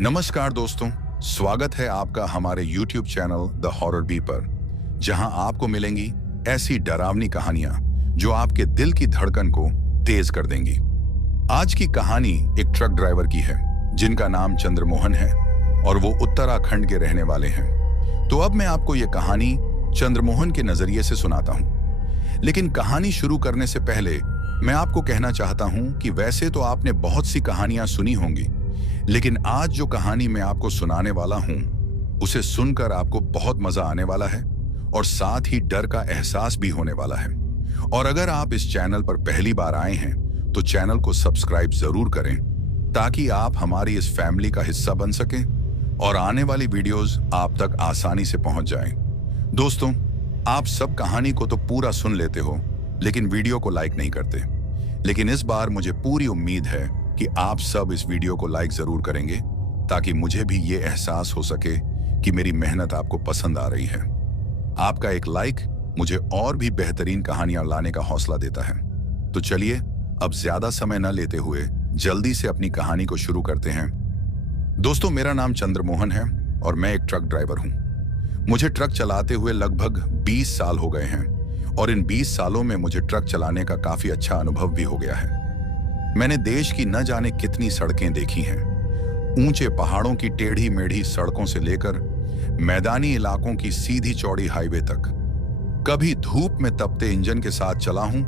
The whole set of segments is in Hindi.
नमस्कार दोस्तों, स्वागत है आपका हमारे YouTube channel the horror B पर, जहां आपको मिलेंगी ऐसी डरावनी कहानियां जो आपके दिल की धड़कन को तेज कर देंगी। आज की कहानी एक ट्रक ड्राइवर की है जिनका नाम चंद्रमोहन है और वो उत्तराखंड के रहने वाले हैं। तो अब मैं आपको ये कहानी चंद्रमोहन के नजरिए से सुनाता हूँ। लेकिन कहानी शुरू करने से पहले मैं आपको कहना चाहता हूँ कि वैसे तो आपने बहुत सी कहानियां सुनी होंगी, लेकिन आज जो कहानी मैं आपको सुनाने वाला हूं उसे सुनकर आपको बहुत मजा आने वाला है और साथ ही डर का एहसास भी होने वाला है। और अगर आप इस चैनल पर पहली बार आए हैं तो चैनल को सब्सक्राइब जरूर करें ताकि आप हमारी इस फैमिली का हिस्सा बन सकें और आने वाली वीडियोस आप तक आसानी से पहुंच जाएं। दोस्तों, आप सब कहानी को तो पूरा सुन लेते हो लेकिन वीडियो को लाइक नहीं करते। लेकिन इस बार मुझे पूरी उम्मीद है कि आप सब इस वीडियो को लाइक जरूर करेंगे ताकि मुझे भी ये एहसास हो सके कि मेरी मेहनत आपको पसंद आ रही है। आपका एक लाइक मुझे और भी बेहतरीन कहानियां लाने का हौसला देता है। तो चलिए अब ज्यादा समय न लेते हुए जल्दी से अपनी कहानी को शुरू करते हैं। दोस्तों, मेरा नाम चंद्रमोहन है और मैं एक ट्रक ड्राइवर हूं। मुझे ट्रक चलाते हुए लगभग 20 साल हो गए हैं और इन 20 सालों में मुझे ट्रक चलाने का काफी अच्छा अनुभव भी हो गया है। मैंने देश की न जाने कितनी सड़कें देखी हैं, ऊंचे पहाड़ों की टेढ़ी मेढ़ी सड़कों से लेकर मैदानी इलाकों की सीधी चौड़ी हाईवे तक। कभी धूप में तपते इंजन के साथ चला हूं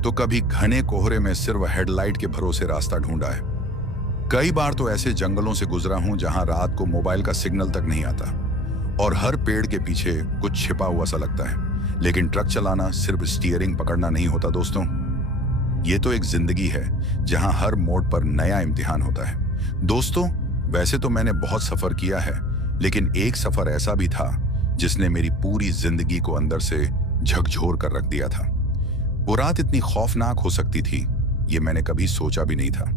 तो कभी घने कोहरे में सिर्फ हेडलाइट के भरोसे रास्ता ढूंढा है। कई बार तो ऐसे जंगलों से गुजरा हूं जहां रात को मोबाइल का सिग्नल तक नहीं आता और हर पेड़ के पीछे कुछ छिपा हुआ सा लगता है। लेकिन ट्रक चलाना सिर्फ स्टीयरिंग पकड़ना नहीं होता दोस्तों, ये तो एक जिंदगी है जहां हर मोड़ पर नया इम्तिहान होता है। दोस्तों, वैसे तो मैंने बहुत सफर किया है, लेकिन एक सफर ऐसा भी था जिसने मेरी पूरी जिंदगी को अंदर से झकझोर कर रख दिया था। वो रात इतनी खौफनाक हो सकती थी, ये मैंने कभी सोचा भी नहीं था।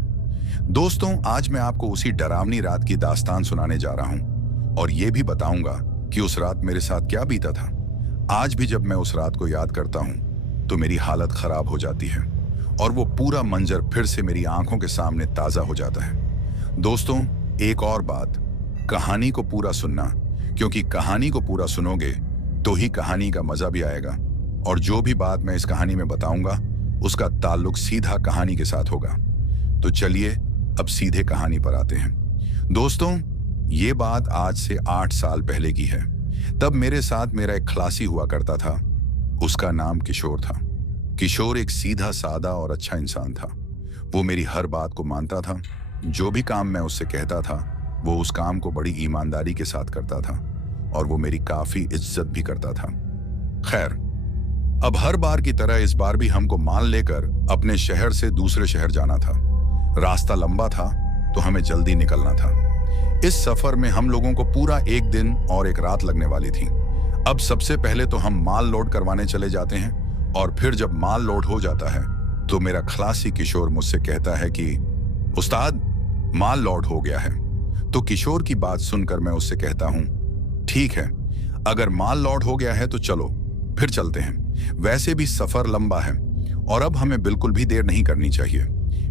दोस्तों, आज मैं आपको उसी डरावनी रात की दास्तान सुनाने जा रहा हूं और ये भी बताऊंगा कि उस रात मेरे साथ क्या बीता था। आज भी जब मैं उस रात को याद करता हूं तो मेरी हालत खराब हो जाती है और वो पूरा मंजर फिर से मेरी आंखों के सामने ताजा हो जाता है। दोस्तों, एक और बात, कहानी को पूरा सुनना, क्योंकि कहानी को पूरा सुनोगे तो ही कहानी का मजा भी आएगा और जो भी बात मैं इस कहानी में बताऊंगा उसका ताल्लुक सीधा कहानी के साथ होगा। तो चलिए अब सीधे कहानी पर आते हैं। दोस्तों, ये बात आज से 8 साल पहले की है। तब मेरे साथ मेरा एक खलासी हुआ करता था। उसका नाम किशोर था। किशोर एक सीधा सादा और अच्छा इंसान था। वो मेरी हर बात को मानता था। जो भी काम मैं उससे कहता था वो उस काम को बड़ी ईमानदारी के साथ करता था और वो मेरी काफी इज्जत भी करता था। खैर, अब हर बार की तरह इस बार भी हमको माल लेकर अपने शहर से दूसरे शहर जाना था। रास्ता लंबा था तो हमें जल्दी निकलना था। इस सफर में हम लोगों को पूरा एक दिन और एक रात लगने वाली थी। अब सबसे पहले तो हम माल लोड करवाने चले जाते हैं और फिर जब माल लोड हो जाता है तो मेरा खलासी किशोर मुझसे कहता है कि उस्ताद, माल लोड हो गया है। तो किशोर की बात सुनकर मैं उससे कहता हूं, ठीक है, अगर माल लोड हो गया है तो चलो फिर चलते हैं। वैसे भी सफर लंबा है और अब हमें बिल्कुल भी देर नहीं करनी चाहिए।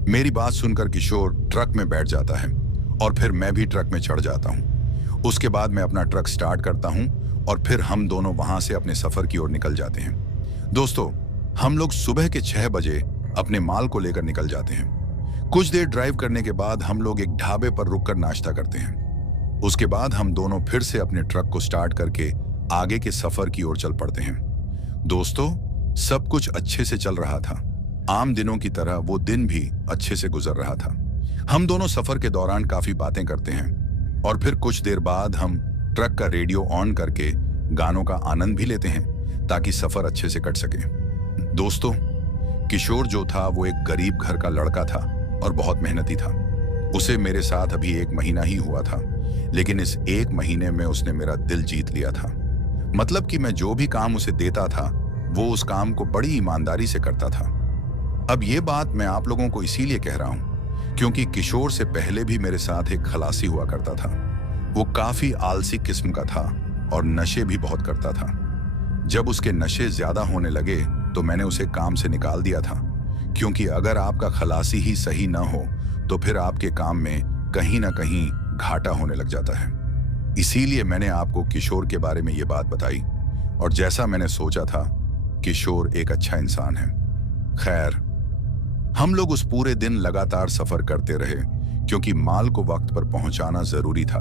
मेरी बात सुनकर किशोर ट्रक में बैठ जाता है और फिर मैं भी ट्रक में चढ़ जाता हूं। उसके बाद मैं अपना ट्रक स्टार्ट करता हूं और फिर हम दोनों वहां से अपने सफर की ओर निकल जाते हैं। दोस्तों, हम लोग सुबह के 6 बजे अपने माल को लेकर निकल जाते हैं। कुछ देर ड्राइव करने के बाद हम लोग एक ढाबे पर रुककर नाश्ता करते हैं। उसके बाद हम दोनों फिर से अपने ट्रक को स्टार्ट करके आगे के सफर की ओर चल पड़ते हैं। दोस्तों, सब कुछ अच्छे से चल रहा था। आम दिनों की तरह वो दिन भी अच्छे से गुजर रहा था। हम दोनों सफर के दौरान काफी बातें करते हैं और फिर कुछ देर बाद हम ट्रक का रेडियो ऑन करके गानों का आनंद भी लेते हैं ताकि सफर अच्छे से कट सके। दोस्तों, किशोर जो था वो एक गरीब घर का लड़का था और बहुत मेहनती था। उसे मेरे साथ अभी 1 महीना ही हुआ था, लेकिन इस 1 महीने में उसने मेरा दिल जीत लिया था। मतलब कि मैं जो भी काम उसे देता था वो उस काम को बड़ी ईमानदारी से करता था। अब ये बात मैं आप लोगों को इसीलिए कह रहा हूं क्योंकि किशोर से पहले भी मेरे साथ एक खलासी हुआ करता था। वो काफी आलसी किस्म का था और नशे भी बहुत करता था। जब उसके नशे ज्यादा होने लगे तो मैंने उसे काम से निकाल दिया था, क्योंकि अगर आपका खलासी ही सही न हो तो फिर आपके काम में कहीं ना कहीं घाटा होने लग जाता है। इसीलिए मैंने आपको किशोर के बारे में ये बात बताई, और जैसा मैंने सोचा था, किशोर एक अच्छा इंसान है। खैर, हम लोग उस पूरे दिन लगातार सफर करते रहे क्योंकि माल को वक्त पर पहुंचाना जरूरी था,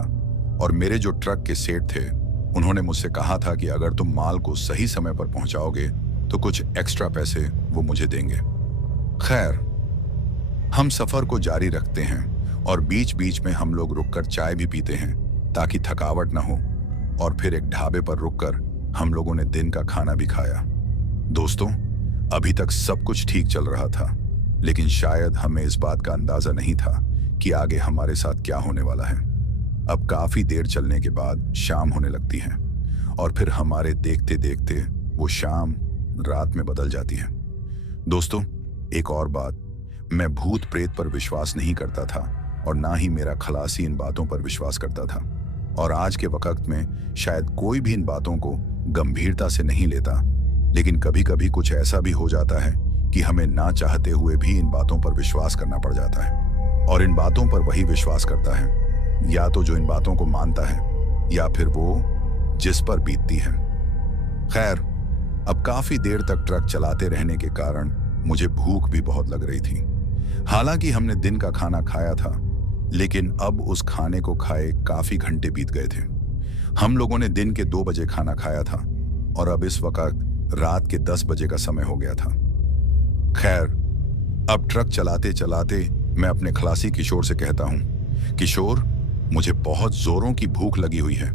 और मेरे जो ट्रक के सेठ थे उन्होंने मुझसे कहा था कि अगर तुम माल को सही समय पर पहुंचाओगे तो कुछ एक्स्ट्रा पैसे वो मुझे देंगे। खैर, हम सफर को जारी रखते हैं और बीच बीच में हम लोग रुककर चाय भी पीते हैं ताकि थकावट ना हो, और फिर एक ढाबे पर रुककर हम लोगों ने दिन का खाना भी खाया। दोस्तों, अभी तक सब कुछ ठीक चल रहा था, लेकिन शायद हमें इस बात का अंदाजा नहीं था कि आगे हमारे साथ क्या होने वाला है। अब काफी देर चलने के बाद शाम होने लगती है, और फिर हमारे देखते देखते वो शाम रात में बदल जाती है। दोस्तों, एक और बात, मैं भूत प्रेत पर विश्वास नहीं करता था और ना ही मेरा खलासी इन बातों पर विश्वास करता था, और आज के वक्त में शायद कोई भी इन बातों को गंभीरता से नहीं लेता, लेकिन कभी कभी कुछ ऐसा भी हो जाता है कि हमें ना चाहते हुए भी इन बातों पर विश्वास करना पड़ जाता है। और इन बातों पर वही विश्वास करता है, या तो जो इन बातों को मानता है या फिर वो जिस पर बीतती है। खैर, अब काफी देर तक ट्रक चलाते रहने के कारण मुझे भूख भी बहुत लग रही थी। हालांकि हमने दिन का खाना खाया था, लेकिन अब उस खाने को खाए काफी घंटे बीत गए थे। हम लोगों ने दिन के 2 बजे खाना खाया था और अब इस वक्त रात के 10 बजे का समय हो गया था। खैर, अब ट्रक चलाते चलाते मैं अपने खलासी किशोर से कहता हूँ, किशोर, मुझे बहुत जोरों की भूख लगी हुई है।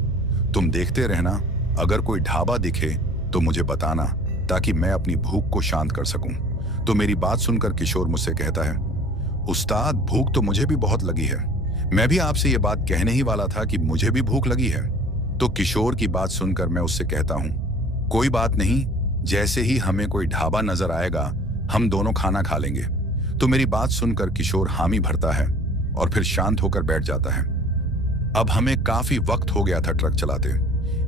तुम देखते रहना, अगर कोई ढाबा दिखे तो मुझे बताना ताकि मैं अपनी भूख को शांत कर सकूं। तो मेरी बात सुनकर किशोर मुझसे कहता है, उस्ताद, भूख तो मुझे भी बहुत लगी है। मैं भी आपसे ये बात कहने ही वाला था कि मुझे भी भूख लगी है। तो किशोर की बात सुनकर मैं उससे कहता हूँ, कोई बात नहीं, जैसे ही हमें कोई ढाबा नजर आएगा हम दोनों खाना खा लेंगे। तो मेरी बात सुनकर किशोर हामी भरता है और फिर शांत होकर बैठ जाता है। अब हमें काफी वक्त हो गया था ट्रक चलाते,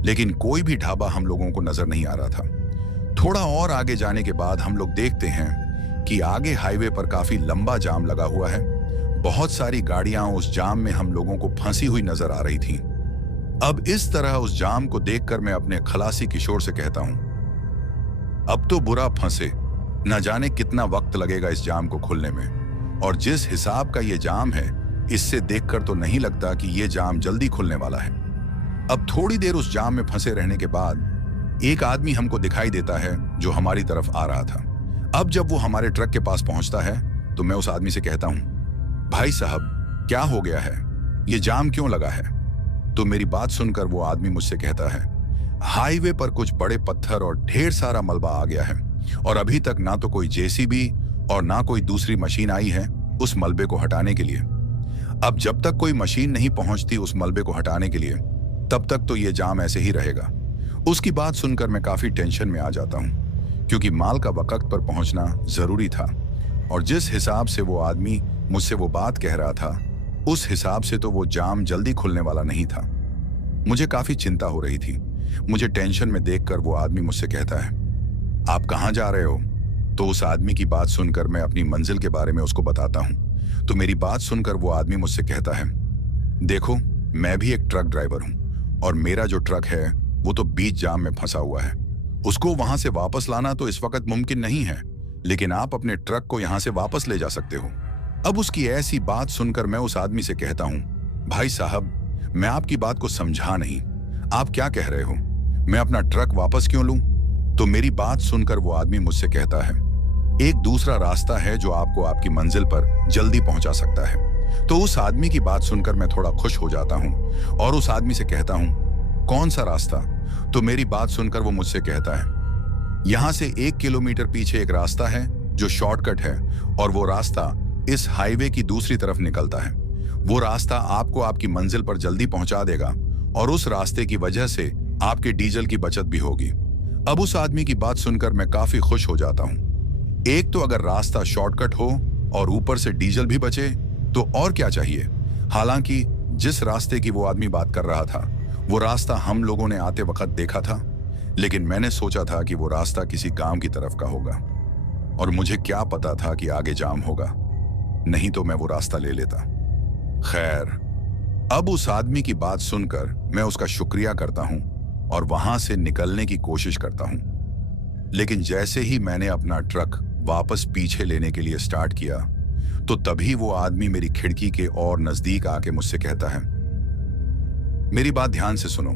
लेकिन कोई भी ढाबा हम लोगों को नजर नहीं आ रहा था। थोड़ा और आगे जाने के बाद हम लोग देखते हैं कि आगे हाईवे पर काफी लंबा जाम लगा हुआ है। बहुत सारी गाड़ियां उस जाम में हम लोगों को फंसी हुई नजर आ रही थीं। अब इस तरह उस जाम को देखकर मैं अपने खलासी किशोर से कहता हूं, अब तो बुरा फंसे, न जाने कितना वक्त लगेगा इस जाम को खुलने में, और जिस हिसाब का ये जाम है इससे देखकर तो नहीं लगता कि ये जाम जल्दी खुलने वाला है। अब थोड़ी देर उस जाम में फंसे रहने के बाद एक आदमी हमको दिखाई देता है जो हमारी तरफ आ रहा था। अब जब वो हमारे ट्रक के पास पहुंचता है तो मैं उस आदमी से कहता हूं, भाई साहब, क्या हो गया है? ये जाम क्यों लगा है? तो मेरी बात सुनकर वो आदमी मुझसे कहता है, हाईवे पर कुछ बड़े पत्थर और ढेर सारा मलबा आ गया है, और अभी तक ना तो कोई जेसीबी और ना कोई दूसरी मशीन आई है उस मलबे को हटाने के लिए। अब जब तक कोई मशीन नहीं पहुंचती उस मलबे को हटाने के लिए, तब तक तो ये जाम ऐसे ही रहेगा। उसकी बात सुनकर मैं काफी टेंशन में आ जाता हूं, क्योंकि माल का वक्त पर पहुंचना जरूरी था, और जिस हिसाब से वो आदमी मुझसे वो बात कह रहा था उस हिसाब से तो वो जाम जल्दी खुलने वाला नहीं था। मुझे काफी चिंता हो रही थी। मुझे टेंशन में देखकर वो आदमी मुझसे कहता है, आप कहाँ जा रहे हो? तो उस आदमी की बात सुनकर मैं अपनी मंजिल के बारे में उसको बताता हूँ। तो मेरी बात सुनकर वो आदमी मुझसे कहता है, देखो, मैं भी एक ट्रक ड्राइवर हूँ और मेरा जो ट्रक है वो तो बीच जाम में फंसा हुआ है। उसको वहां से वापस लाना तो इस वक्त मुमकिन नहीं है, लेकिन आप अपने ट्रक को यहां से वापस ले जा सकते हो। अब उसकी ऐसी बात सुनकर मैं उस आदमी से कहता हूँ, भाई साहब, मैं आपकी बात को समझा नहीं, आप क्या कह रहे हो? मैं अपना ट्रक वापस क्यों लूं? तो मेरी बात सुनकर वो आदमी मुझसे कहता है, एक दूसरा रास्ता है जो आपको आपकी मंजिल पर जल्दी पहुंचा सकता है। तो उस आदमी की बात सुनकर मैं थोड़ा खुश हो जाता हूं और उस आदमी से कहता हूं, कौन सा रास्ता? तो मेरी बात सुनकर वो मुझसे कहता है, यहां से 1 किलोमीटर पीछे एक रास्ता है जो शॉर्टकट है, और वो रास्ता इस हाईवे की दूसरी तरफ निकलता है। वो रास्ता आपको आपकी मंजिल पर जल्दी पहुंचा देगा, और उस रास्ते की वजह से आपके डीजल की बचत भी होगी। अब उस आदमी की बात सुनकर मैं काफी खुश हो जाता हूं। एक तो अगर रास्ता शॉर्टकट हो और ऊपर से डीजल भी बचे तो और क्या चाहिए। हालांकि जिस रास्ते की वो आदमी बात कर रहा था वो रास्ता हम लोगों ने आते वक्त देखा था, लेकिन मैंने सोचा था कि वो रास्ता किसी गांव की तरफ का होगा, और मुझे क्या पता था कि आगे जाम होगा, नहीं तो मैं वो रास्ता ले लेता। खैर, अब उस आदमी की बात सुनकर मैं उसका शुक्रिया करता हूं और वहां से निकलने की कोशिश करता हूं। लेकिन जैसे ही मैंने अपना ट्रक वापस पीछे लेने के लिए स्टार्ट किया, तो तभी वो आदमी मेरी खिड़की के और नजदीक आके मुझसे कहता है, मेरी बात ध्यान से सुनो।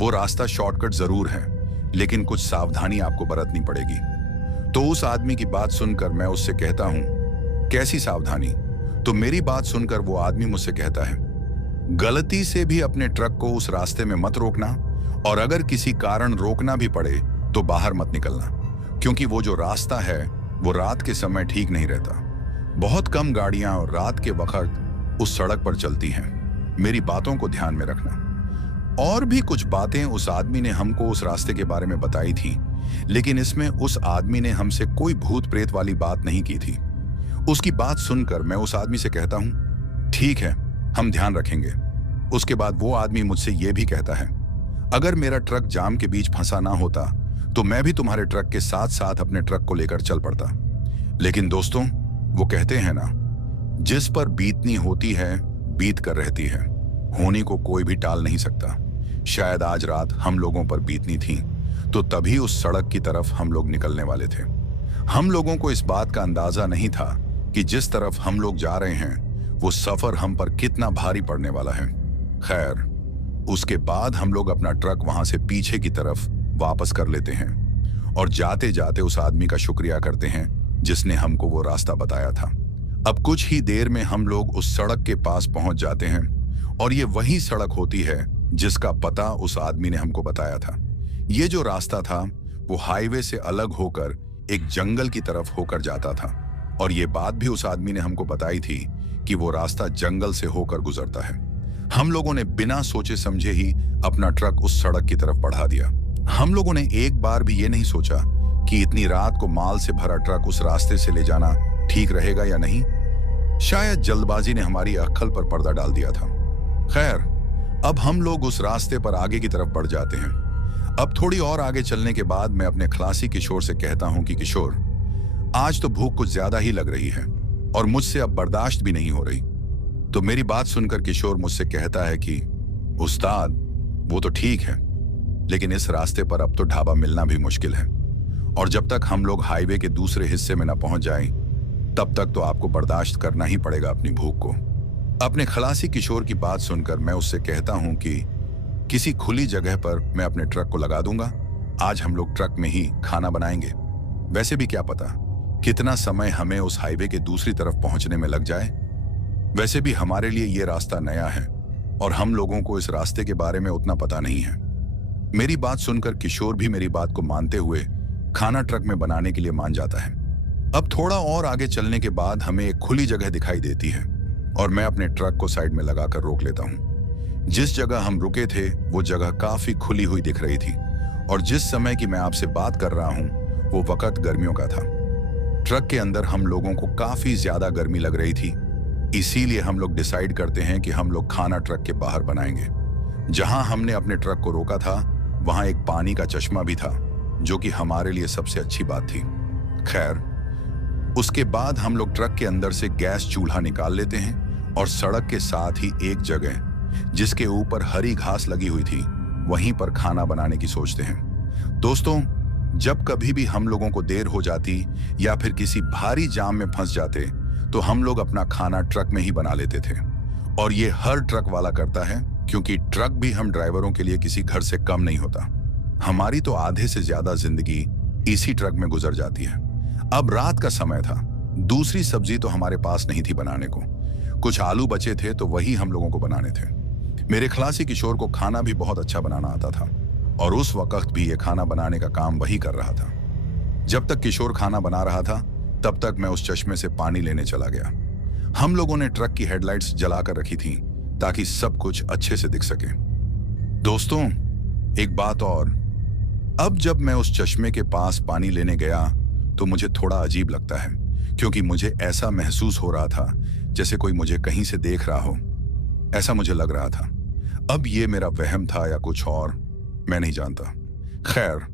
वो रास्ता शॉर्टकट जरूर है, लेकिन कुछ सावधानी आपको बरतनी पड़ेगी। तो उस आदमी की बात सुनकर मैं उससे कहता हूं, कैसी सावधानी? तो मेरी बात सुनकर वो आदमी मुझसे कहता है, गलती से भी अपने ट्रक को उस रास्ते में मत रोकना, और अगर किसी कारण रोकना भी पड़े तो बाहर मत निकलना, क्योंकि वो जो रास्ता है वो रात के समय ठीक नहीं रहता। बहुत कम गाड़ियां और रात के वक्त उस सड़क पर चलती हैं। मेरी बातों को ध्यान में रखना। और भी कुछ बातें उस आदमी ने हमको उस रास्ते के बारे में बताई थी, लेकिन इसमें उस आदमी ने हमसे कोई भूत प्रेत वाली बात नहीं की थी। उसकी बात सुनकर मैं उस आदमी से कहता हूं, ठीक है, हम ध्यान रखेंगे। उसके बाद वो आदमी मुझसे यह भी कहता है, अगर मेरा ट्रक जाम के बीच फंसा ना होता तो मैं भी तुम्हारे ट्रक के साथ साथ अपने ट्रक को लेकर चल पड़ता। लेकिन दोस्तों, वो कहते हैं ना, जिस पर बीतनी होती है बीत कर रहती है, होने को कोई भी टाल नहीं सकता। शायद आज रात हम लोगों पर बीतनी थी, तो तभी उस सड़क की तरफ हम लोग निकलने वाले थे। हम लोगों को इस बात का अंदाजा नहीं था कि जिस तरफ हम लोग जा रहे हैं वो सफर हम पर कितना भारी पड़ने वाला है। खैर, उसके बाद हम लोग अपना ट्रक वहां से पीछे की तरफ वापस कर लेते हैं और जाते जाते उस आदमी का शुक्रिया करते हैं जिसने हमको वो रास्ता बताया था। अब कुछ ही देर में हम लोग उस सड़क के पास पहुंच जाते हैं और ये वही सड़क होती है जिसका पता उस आदमी ने हमको बताया था। ये जो रास्ता था वो हाईवे से अलग होकर एक जंगल की तरफ होकर जाता था, और ये बात भी उस आदमी ने हमको बताई थी कि वो रास्ता जंगल से होकर गुजरता है। हम लोगों ने बिना सोचे समझे ही अपना ट्रक उस सड़क की तरफ बढ़ा दिया। हम लोगों ने एक बार भी ये नहीं सोचा कि इतनी रात को माल से भरा ट्रक उस रास्ते से ले जाना ठीक रहेगा या नहीं। शायद जल्दबाजी ने हमारी अक्ल पर पर्दा डाल दिया था। खैर, अब हम लोग उस रास्ते पर आगे की तरफ बढ़ जाते हैं। अब थोड़ी और आगे चलने के बाद मैं अपने खलासी किशोर से कहता हूं कि किशोर, आज तो भूख कुछ ज्यादा ही लग रही है और मुझसे अब बर्दाश्त भी नहीं हो रही। तो मेरी बात सुनकर किशोर मुझसे कहता है कि उस्ताद, वो तो ठीक है, लेकिन इस रास्ते पर अब तो ढाबा मिलना भी मुश्किल है, और जब तक हम लोग हाईवे के दूसरे हिस्से में न पहुंच जाएं, तब तक तो आपको बर्दाश्त करना ही पड़ेगा अपनी भूख को। अपने खलासी किशोर की बात सुनकर मैं उससे कहता हूं कि किसी खुली जगह पर मैं अपने ट्रक को लगा दूंगा। आज हम लोग ट्रक में ही खाना बनाएंगे। वैसे भी क्या पता कितना समय हमें उस हाईवे के दूसरी तरफ पहुंचने में लग जाए। वैसे भी हमारे लिए ये रास्ता नया है और हम लोगों को इस रास्ते के बारे में उतना पता नहीं है। मेरी बात सुनकर किशोर भी मेरी बात को मानते हुए खाना ट्रक में बनाने के लिए मान जाता है। अब थोड़ा और आगे चलने के बाद हमें एक खुली जगह दिखाई देती है और मैं अपने ट्रक को साइड में लगाकर रोक लेता हूं। जिस जगह हम रुके थे वो जगह काफी खुली हुई दिख रही थी, और जिस समय की मैं आपसे बात कर रहा हूं वो वक्त गर्मियों का था। ट्रक के अंदर हम लोगों को काफी ज्यादा गर्मी लग रही थी, इसीलिए हम लोग डिसाइड करते हैं कि हम लोग खाना ट्रक के बाहर बनाएंगे। जहां हमने अपने ट्रक को रोका था वहां एक पानी का चश्मा भी था, जो कि हमारे लिए सबसे अच्छी बात थी। खैर, उसके बाद हम लोग ट्रक के अंदर से गैस चूल्हा निकाल लेते हैं और सड़क के साथ ही एक जगह जिसके ऊपर हरी घास लगी हुई थी वहीं पर खाना बनाने की सोचते हैं। दोस्तों, जब कभी भी हम लोगों को देर हो जाती या फिर किसी भारी जाम में फंस जाते तो हम लोग अपना खाना ट्रक में ही बना लेते थे, और ये हर ट्रक वाला करता है, क्योंकि ट्रक भी हम ड्राइवरों के लिए किसी घर से कम नहीं होता। हमारी तो आधे से ज्यादा जिंदगी इसी ट्रक में गुजर जाती है। अब रात का समय था, दूसरी सब्जी तो हमारे पास नहीं थी बनाने को। कुछ आलू बचे थे तो वही हम लोगों को बनाने थे। मेरे खलासी किशोर को खाना भी बहुत अच्छा बनाना आता था, और उस वक्त भी ये खाना बनाने का काम वही कर रहा था। जब तक किशोर खाना बना रहा था तब तक मैं उस चश्मे से पानी लेने चला गया। हम लोगों ने ट्रक की हेडलाइट्स जलाकर रखी थी ताकि सब कुछ अच्छे से दिख सके। दोस्तों, एक बात और, अब जब मैं उस चश्मे के पास पानी लेने गया तो मुझे थोड़ा अजीब लगता है, क्योंकि मुझे ऐसा महसूस हो रहा था जैसे कोई मुझे कहीं से देख रहा हो। ऐसा मुझे लग रहा था। अब ये मेरा वहम था या कुछ और, मैं नहीं जानता। खैर,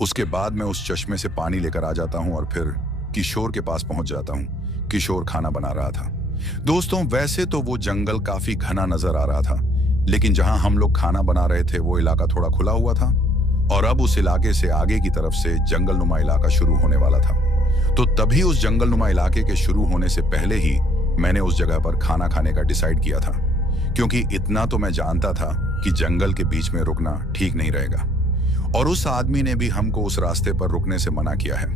उसके बाद मैं उस चश्मे से पानी लेकर आ जाता हूं और फिर किशोर के पास पहुंच जाता हूं। किशोर खाना बना रहा था। दोस्तों, वैसे तो वो जंगल काफी घना नजर आ रहा था, लेकिन जहां हम लोग खाना बना रहे थे वो इलाका थोड़ा खुला हुआ था और अब उस इलाके से आगे की तरफ से जंगलनुमा इलाका शुरू होने वाला था। तो तभी उस जंगलनुमा इलाके के शुरू होने से पहले ही मैंने उस जगह पर खाना खाने का डिसाइड किया था, क्योंकि इतना तो मैं जानता था कि जंगल के बीच में रुकना ठीक नहीं रहेगा और उस आदमी ने भी हमको उस रास्ते पर रुकने से मना किया है।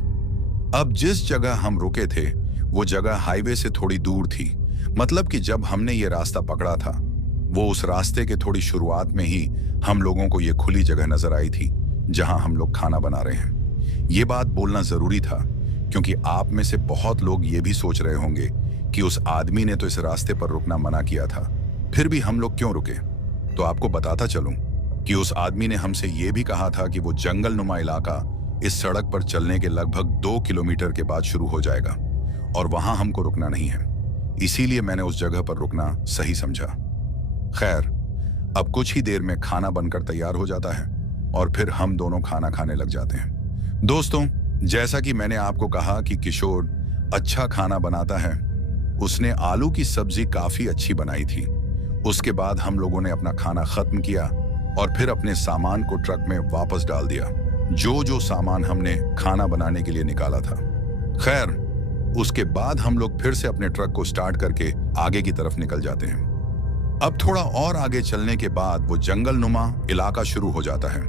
अब जिस जगह हम रुके थे वो जगह हाईवे से थोड़ी दूर थी, मतलब कि जब हमने ये रास्ता पकड़ा था वो उस रास्ते के थोड़ी शुरुआत में ही हम लोगों को ये खुली जगह नजर आई थी जहां हम लोग खाना बना रहे हैं। ये बात बोलना जरूरी था क्योंकि आप में से बहुत लोग ये भी सोच रहे होंगे कि उस आदमी ने तो इस रास्ते पर रुकना मना किया था, फिर भी हम लोग क्यों रुके। तो आपको बताता चलूं कि उस आदमी ने हमसे ये भी कहा था कि वो जंगलनुमा इलाका इस सड़क पर चलने के लगभग 2 किलोमीटर के बाद शुरू हो जाएगा और वहां हमको रुकना नहीं है। इसीलिए मैंने उस जगह पर रुकना सही समझा। खैर, अब कुछ ही देर में खाना बनकर तैयार हो जाता है और फिर हम दोनों खाना खाने लग जाते हैं। दोस्तों, जैसा कि मैंने आपको कहा कि किशोर अच्छा खाना बनाता है, उसने आलू की सब्जी काफी अच्छी बनाई थी। उसके बाद हम लोगों ने अपना खाना खत्म किया और फिर अपने सामान को ट्रक में वापस डाल दिया, जो सामान हमने खाना बनाने के लिए निकाला था। खैर, उसके बाद हम लोग फिर से अपने ट्रक को स्टार्ट करके आगे की तरफ निकल जाते हैं। अब थोड़ा और आगे चलने के बाद वो जंगलनुमा इलाका शुरू हो जाता है।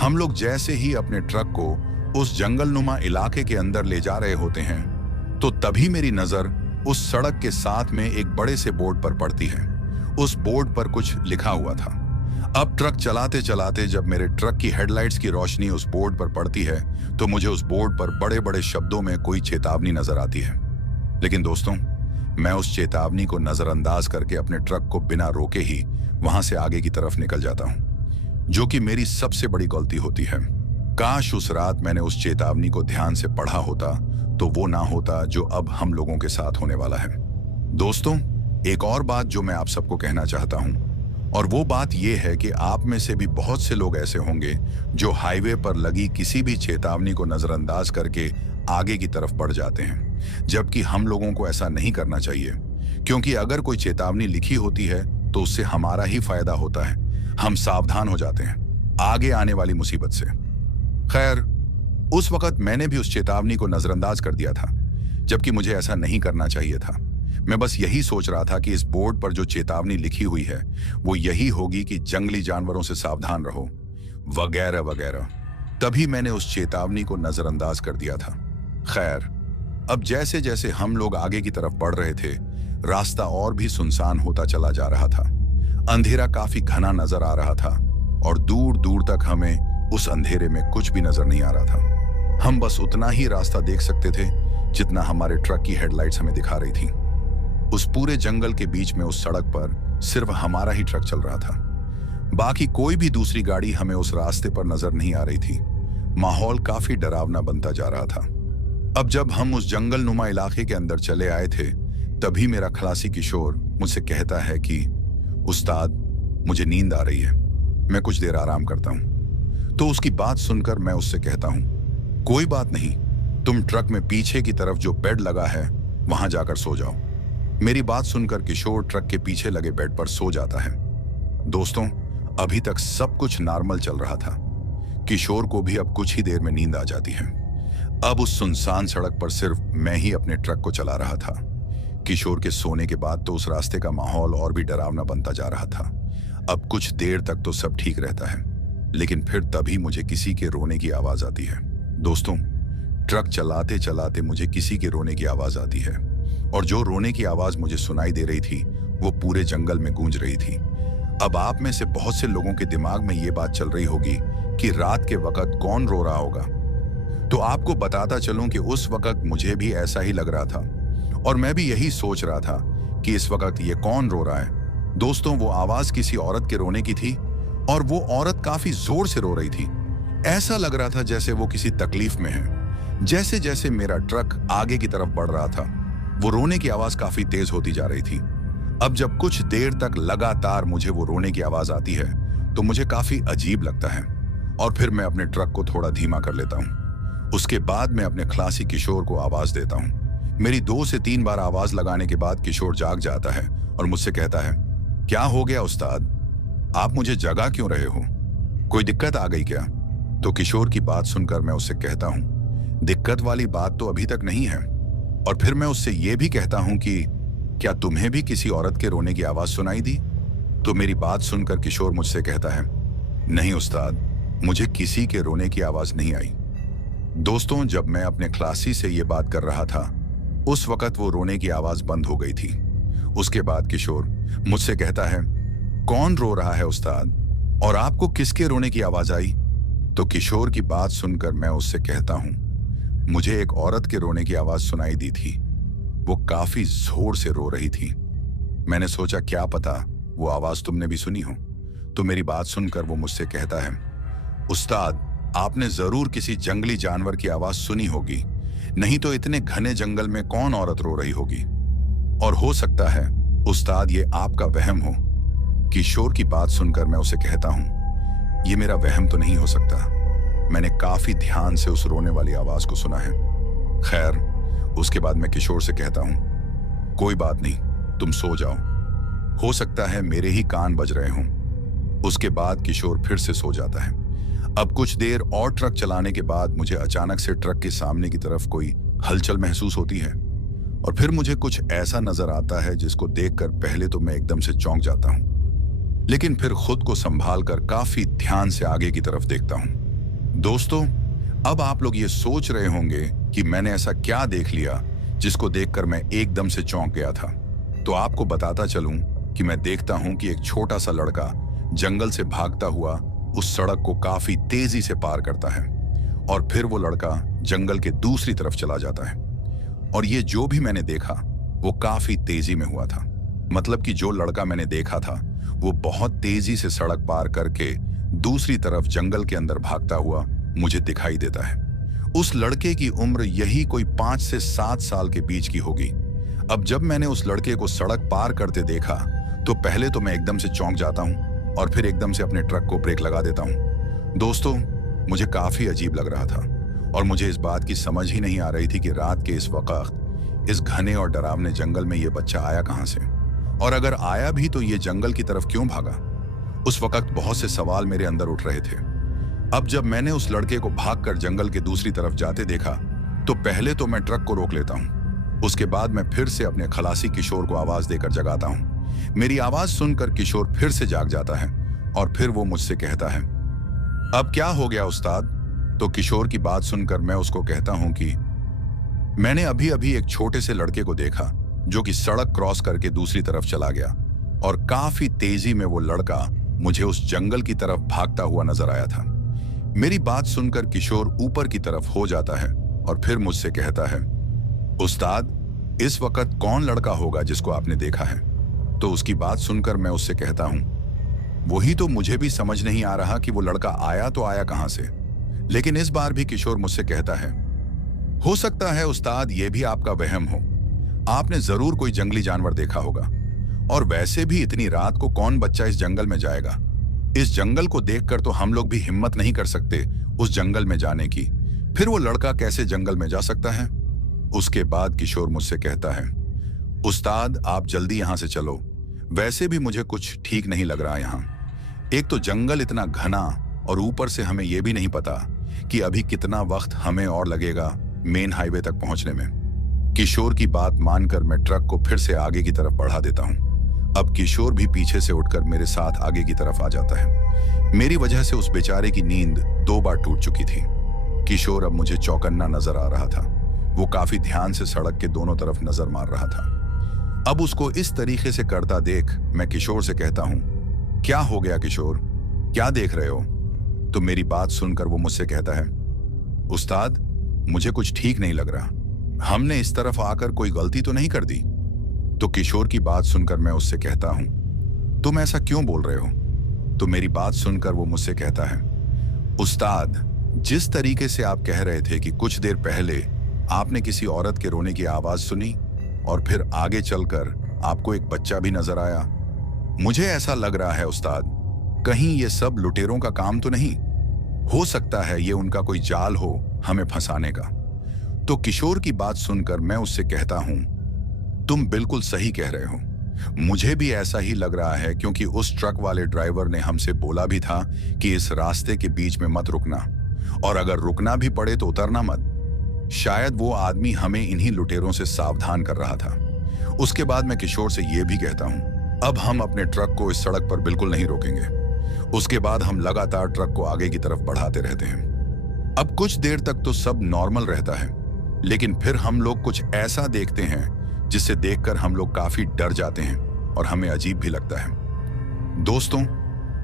हम लोग जैसे ही अपने ट्रक को उस जंगलनुमा इलाके के अंदर ले जा रहे होते हैं तो तभी मेरी नजर उस सड़क के साथ में एक बड़े से बोर्ड पर पड़ती है। उस बोर्ड पर कुछ लिखा हुआ था। अब ट्रक चलाते चलाते जब मेरे ट्रक की हेडलाइट्स की रोशनी उस बोर्ड पर पड़ती है तो मुझे उस बोर्ड पर बड़े बड़े शब्दों में कोई चेतावनी नजर आती है। लेकिन दोस्तों, मैं उस चेतावनी को नजरअंदाज करके अपने ट्रक को बिना रोके ही वहां से आगे की तरफ निकल जाता हूं, जो कि मेरी सबसे बड़ी गलती होती है। काश उस रात मैंने उस चेतावनी को ध्यान से पढ़ा होता तो वो ना होता जो अब हम लोगों के साथ होने वाला है। दोस्तों, एक और बात जो मैं आप सबको कहना चाहता हूं और वो बात ये है कि आप में से भी बहुत से लोग ऐसे होंगे जो हाईवे पर लगी किसी भी चेतावनी को नजरअंदाज करके आगे की तरफ बढ़ जाते हैं, जबकि हम लोगों को ऐसा नहीं करना चाहिए, क्योंकि अगर कोई चेतावनी लिखी होती है तो उससे हमारा ही फायदा होता है। हम सावधान हो जाते हैं आगे आने वाली मुसीबत से। खैर, उस वक्त मैंने भी उस चेतावनी को नजरअंदाज कर दिया था, जबकि मुझे ऐसा नहीं करना चाहिए था। मैं बस यही सोच रहा था कि इस बोर्ड पर जो चेतावनी लिखी हुई है वो यही होगी कि जंगली जानवरों से सावधान रहो, वगैरह वगैरह। तभी मैंने उस चेतावनी को नजरअंदाज कर दिया था। खैर, अब जैसे जैसे हम लोग आगे की तरफ बढ़ रहे थे, रास्ता और भी सुनसान होता चला जा रहा था। अंधेरा काफी घना नजर आ रहा था और दूर दूर तक हमें उस अंधेरे में कुछ भी नजर नहीं आ रहा था। हम बस उतना ही रास्ता देख सकते थे जितना हमारे ट्रक की हेडलाइट्स हमें दिखा रही थी। उस पूरे जंगल के बीच में उस सड़क पर सिर्फ हमारा ही ट्रक चल रहा था। बाकी कोई भी दूसरी गाड़ी हमें उस रास्ते पर नजर नहीं आ रही थी। माहौल काफी डरावना बनता जा रहा था। अब जब हम उस जंगलनुमा इलाके के अंदर चले आए थे, तभी मेरा खलासी किशोर मुझसे कहता है कि उस्ताद, मुझे नींद आ रही है, मैं कुछ देर आराम करता हूं। तो उसकी बात सुनकर मैं उससे कहता हूं, कोई बात नहीं, तुम ट्रक में पीछे की तरफ जो बेड लगा है वहां जाकर सो जाओ। मेरी बात सुनकर किशोर ट्रक के पीछे लगे बेड पर सो जाता है। दोस्तों, अभी तक सब कुछ नॉर्मल चल रहा था। किशोर को भी अब कुछ ही देर में नींद आ जाती है। अब उस सुनसान सड़क पर सिर्फ मैं ही अपने ट्रक को चला रहा था। किशोर के सोने के बाद तो उस रास्ते का माहौल और भी डरावना बनता जा रहा था। अब कुछ देर तक तो सब ठीक रहता है, लेकिन फिर तभी मुझे किसी के रोने की आवाज आती है। दोस्तों, ट्रक चलाते चलाते मुझे किसी के रोने की आवाज आती है और जो रोने की आवाज मुझे सुनाई दे रही थी वो पूरे जंगल में गूंज रही थी। अब आप में से बहुत से लोगों के दिमाग में ये बात चल रही होगी कि रात के वक्त कौन रो रहा होगा। तो आपको बताता चलूं कि उस वक्त मुझे भी ऐसा ही लग रहा था और मैं भी यही सोच रहा था कि इस वक्त ये कौन रो रहा है। दोस्तों, वो आवाज किसी औरत के रोने की थी और वो औरत काफी जोर से रो रही थी। ऐसा लग रहा था जैसे वो किसी तकलीफ में है। जैसे जैसे मेरा ट्रक आगे की तरफ बढ़ रहा था, वो रोने की आवाज काफी तेज होती जा रही थी। अब जब कुछ देर तक लगातार मुझे वो रोने की आवाज आती है तो मुझे काफी अजीब लगता है और फिर मैं अपने ट्रक को थोड़ा धीमा कर लेता हूँ। उसके बाद मैं अपने खलासी किशोर को आवाज देता हूँ, मेरी 2 से 3 बार आवाज लगाने के बाद किशोर जाग जाता है और मुझसे कहता है, क्या हो गया उस्ताद? आप मुझे जगा क्यों रहे हो? कोई दिक्कत आ गई क्या? तो किशोर की बात सुनकर मैं उससे कहता हूं, दिक्कत वाली बात तो अभी तक नहीं है। और फिर मैं उससे यह भी कहता हूं कि क्या तुम्हें भी किसी औरत के रोने की आवाज सुनाई दी? तो मेरी बात सुनकर किशोर मुझसे कहता है, नहीं उस्ताद, मुझे किसी के रोने की आवाज नहीं आई। दोस्तों, जब मैं अपने क्लासी से ये बात कर रहा था, उस वक्त वो रोने की आवाज बंद हो गई थी। उसके बाद किशोर मुझसे कहता है, कौन रो रहा है उस्ताद, और आपको किसके रोने की आवाज आई? तो किशोर की बात सुनकर मैं उससे कहता हूं, मुझे एक औरत के रोने की आवाज सुनाई दी थी। वो काफी जोर से रो रही थी। मैंने सोचा क्या पता वो आवाज तुमने भी सुनी हो। तो मेरी बात सुनकर वो मुझसे कहता है, उस्ताद, आपने जरूर किसी जंगली जानवर की आवाज सुनी होगी, नहीं तो इतने घने जंगल में कौन औरत रो रही होगी। और हो सकता है उस्ताद ये आपका वहम हो। किशोर की बात सुनकर मैं उसे कहता हूं, ये मेरा वहम तो नहीं हो सकता। मैंने काफी ध्यान से उस रोने वाली आवाज को सुना है। खैर, उसके बाद मैं किशोर से कहता हूं, कोई बात नहीं, तुम सो जाओ, हो सकता है मेरे ही कान बज रहे हों। उसके बाद किशोर फिर से सो जाता है। अब कुछ देर और ट्रक चलाने के बाद मुझे अचानक से ट्रक के सामने की तरफ कोई हलचल महसूस होती है, और फिर मुझे कुछ ऐसा नजर आता है जिसको देखकर पहले तो मैं एकदम से चौंक जाता हूं, लेकिन फिर खुद को संभाल कर काफी ध्यान से आगे की तरफ देखता हूं। दोस्तों, अब आप लोग ये सोच रहे होंगे कि मैंने ऐसा क्या देख लिया जिसको देखकर मैं एकदम से चौंक गया था। तो आपको बताता चलूं कि मैं देखता हूं कि एक छोटा सा लड़का जंगल से भागता हुआ उस सड़क को काफी तेजी से पार करता है, और फिर वो लड़का जंगल के दूसरी तरफ चला जाता है। और ये जो भी मैंने देखा वो काफी तेजी में हुआ था। मतलब कि जो लड़का मैंने देखा था वो बहुत तेजी से सड़क पार करके दूसरी तरफ जंगल के अंदर भागता हुआ मुझे दिखाई देता है। उस लड़के की उम्र यही कोई 5 से 7 साल के बीच की होगी। अब जब मैंने उस लड़के को सड़क पार करते देखा तो पहले तो मैं एकदम से चौंक जाता हूं, और फिर एकदम से अपने ट्रक को ब्रेक लगा देता हूं। दोस्तों, मुझे काफी अजीब लग रहा था, और मुझे इस बात की समझ ही नहीं आ रही थी कि रात के इस वक्त इस घने और डरावने जंगल में ये बच्चा आया कहां से, और अगर आया भी तो ये जंगल की तरफ क्यों भागा। उस वक्त बहुत से सवाल मेरे अंदर उठ रहे थे। अब जब मैंने उस लड़के को भागकर जंगल के दूसरी तरफ जाते देखा तो पहले तो मैं ट्रक को रोक लेता हूं। उसके बाद मैं फिर से अपने खलासी किशोर को आवाज देकर जगाता हूं। मेरी आवाज सुनकर किशोर फिर से जाग जाता है, और फिर वो मुझसे कहता है, अब क्या हो गया उस्ताद? तो किशोर की बात सुनकर मैं उसको कहता हूं कि मैंने अभी अभी एक छोटे से लड़के को देखा जो कि सड़क क्रॉस करके दूसरी तरफ चला गया, और काफी तेजी में वो लड़का मुझे उस जंगल की तरफ भागता हुआ नजर आया था। मेरी बात सुनकर किशोर ऊपर की तरफ हो जाता है और फिर मुझसे कहता है, उस्ताद, इस वक्त कौन लड़का होगा जिसको आपने देखा है? तो उसकी बात सुनकर मैं उससे कहता हूं, वही तो मुझे भी समझ नहीं आ रहा कि वो लड़का आया तो आया कहां से। लेकिन इस बार भी किशोर मुझसे कहता है, हो सकता है उस्ताद ये भी आपका वहम हो, आपने जरूर कोई जंगली जानवर देखा होगा, और वैसे भी इतनी रात को कौन बच्चा इस जंगल में जाएगा। इस जंगल को देखकर तो हम लोग भी हिम्मत नहीं कर सकते उस जंगल में जाने की, फिर वो लड़का कैसे जंगल में जा सकता है। उसके बाद किशोर मुझसे कहता है, उस्ताद आप जल्दी यहां से चलो, वैसे भी मुझे कुछ ठीक नहीं लग रहा यहां। एक तो जंगल इतना घना, और ऊपर से हमें यह भी नहीं पता कि अभी कितना वक्त हमें और लगेगा मेन हाईवे तक पहुंचने में। किशोर की बात मानकर मैं ट्रक को फिर से आगे की तरफ बढ़ा देता हूं। अब किशोर भी पीछे से उठकर मेरे साथ आगे की तरफ आ जाता है। मेरी वजह से उस बेचारे की नींद 2 बार टूट चुकी थी। किशोर अब मुझे चौकन्ना नजर आ रहा था। वो काफी ध्यान से सड़क के दोनों तरफ नजर मार रहा था। अब उसको इस तरीके से करता देख मैं किशोर से कहता हूं, क्या हो गया किशोर, क्या देख रहे हो? तो मेरी बात सुनकर वो मुझसे कहता है, उस्ताद मुझे कुछ ठीक नहीं लग रहा, हमने इस तरफ आकर कोई गलती तो नहीं कर दी। तो किशोर की बात सुनकर मैं उससे कहता हूं, तुम ऐसा क्यों बोल रहे हो? तो मेरी बात सुनकर वो मुझसे कहता है, उस्ताद जिस तरीके से आप कह रहे थे कि कुछ देर पहले आपने किसी औरत के रोने की आवाज सुनी और फिर आगे चलकर आपको एक बच्चा भी नजर आया, मुझे ऐसा लग रहा है उस्ताद कहीं ये सब लुटेरों का काम तो नहीं हो सकता है, ये उनका कोई जाल हो हमें फंसाने का। तो किशोर की बात सुनकर मैं उससे कहता हूं, तुम बिल्कुल सही कह रहे हो। मुझे भी ऐसा ही लग रहा है, क्योंकि उस ट्रक वाले ड्राइवर ने हमसे बोला भी था कि इस रास्ते के बीच में मत रुकना, और अगर रुकना भी पड़े तो उतरना मत। शायद वो आदमी हमें इन्हीं लुटेरों से सावधान कर रहा था। उसके बाद मैं किशोर से ये भी कहता हूं, अब हम अपने ट्रक को इस सड़क पर बिल्कुल नहीं रोकेंगे। उसके बाद हम लगातार ट्रक को आगे की तरफ बढ़ाते रहते हैं। अब कुछ देर तक तो सब नॉर्मल रहता है, लेकिन फिर हम लोग कुछ ऐसा देखते हैं जिससे देखकर हम लोग काफी डर जाते हैं और हमें अजीब भी लगता है। दोस्तों,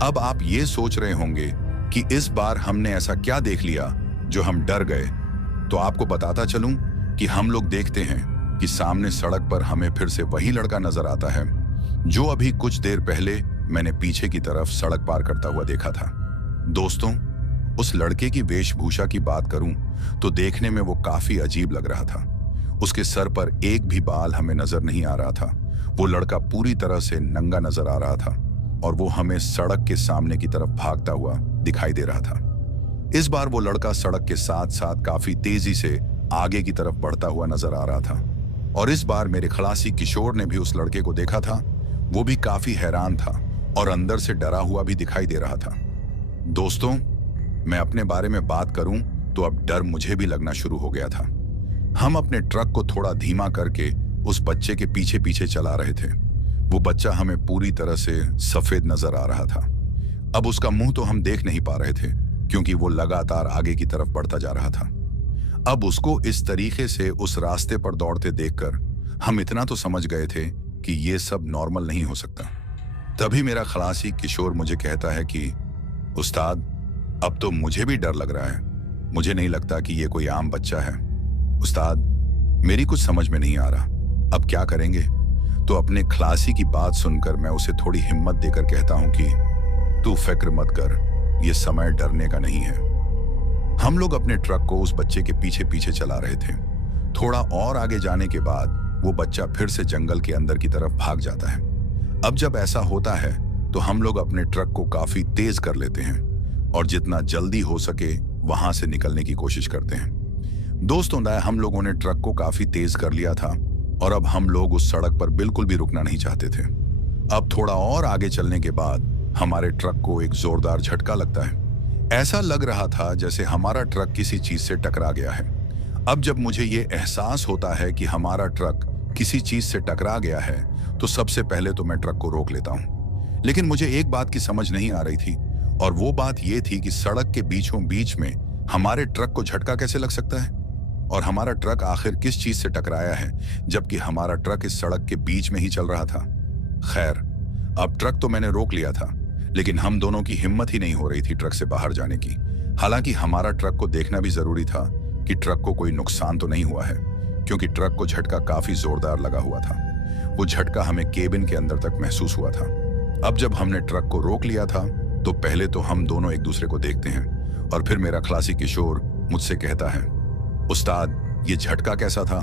अब आप ये सोच रहे होंगे कि इस बार हमने ऐसा क्या देख लिया जो हम डर गए। तो आपको बताता चलूं कि हम लोग देखते हैं कि सामने सड़क पर हमें फिर से वही लड़का नजर आता है जो अभी कुछ देर पहले मैंने पीछे की तरफ सड़क पार करता हुआ देखा था। दोस्तों, उस लड़के की वेशभूषा की बात करूं तो देखने में वो काफी अजीब लग रहा था। उसके सर पर एक भी बाल हमें नजर नहीं आ रहा था। वो लड़का पूरी तरह से नंगा नजर आ रहा था और वो हमें सड़क के सामने की तरफ भागता हुआ दिखाई दे रहा था। इस बार वो लड़का सड़क के साथ साथ काफी तेजी से आगे की तरफ बढ़ता हुआ नजर आ रहा था, और इस बार मेरे खलासी किशोर ने भी उस लड़के को देखा था। वो भी काफी हैरान था और अंदर से डरा हुआ भी दिखाई दे रहा था। दोस्तों, मैं अपने बारे में बात करूं तो अब डर मुझे भी लगना शुरू हो गया था। हम अपने ट्रक को थोड़ा धीमा करके उस बच्चे के पीछे पीछे चला रहे थे। वो बच्चा हमें पूरी तरह से सफेद नजर आ रहा था। अब उसका मुंह तो हम देख नहीं पा रहे थे, क्योंकि वो लगातार आगे की तरफ बढ़ता जा रहा था। अब उसको इस तरीके से उस रास्ते पर दौड़ते देखकर हम इतना तो समझ गए थे कि ये सब नॉर्मल नहीं हो सकता। तभी मेरा खलासी किशोर मुझे कहता है कि उस्ताद, अब तो मुझे भी डर लग रहा है। मुझे नहीं लगता कि ये कोई आम बच्चा है। उस्ताद, मेरी कुछ समझ में नहीं आ रहा, अब क्या करेंगे? तो अपने खलासी की बात सुनकर मैं उसे थोड़ी हिम्मत देकर कहता हूं कि तू फिक्र मत कर, ये समय डरने का नहीं है। हम लोग अपने ट्रक को उस बच्चे के पीछे पीछे चला रहे थे। थोड़ा और आगे जाने के बाद वो बच्चा फिर से जंगल के अंदर की तरफ भाग जाता है। अब जब ऐसा होता है तो हम लोग अपने ट्रक को काफी तेज कर लेते हैं और जितना जल्दी हो सके वहां से निकलने की कोशिश करते हैं। दोस्तों, हम लोगों ने ट्रक को काफी तेज कर लिया था और अब हम लोग उस सड़क पर बिल्कुल भी रुकना नहीं चाहते थे। अब थोड़ा और आगे चलने के बाद हमारे ट्रक को एक जोरदार झटका लगता है। ऐसा लग रहा था जैसे हमारा ट्रक किसी चीज से टकरा गया है। अब जब मुझे ये एहसास होता है कि हमारा ट्रक किसी चीज से टकरा गया है तो सबसे पहले तो मैं ट्रक को रोक लेता हूं। लेकिन मुझे एक बात की समझ नहीं आ रही थी, और वो बात ये थी कि सड़क के बीचों बीच में हमारे ट्रक को झटका कैसे लग सकता है, और हमारा ट्रक आखिर किस चीज से टकराया है जबकि हमारा ट्रक इस सड़क के बीच में ही चल रहा था। खैर, अब ट्रक तो मैंने रोक लिया था, लेकिन हम दोनों की हिम्मत ही नहीं हो रही थी ट्रक से बाहर जाने की। हालांकि हमारा ट्रक को देखना भी जरूरी था कि ट्रक को कोई नुकसान तो नहीं हुआ है, क्योंकि ट्रक को झटका काफी जोरदार लगा हुआ था। वो झटका हमें केबिन के अंदर तक महसूस हुआ था। अब जब हमने ट्रक को रोक लिया था तो पहले तो हम दोनों एक दूसरे को देखते हैं और फिर मेरा खलासी किशोर मुझसे कहता है, उस्ताद, ये झटका कैसा था?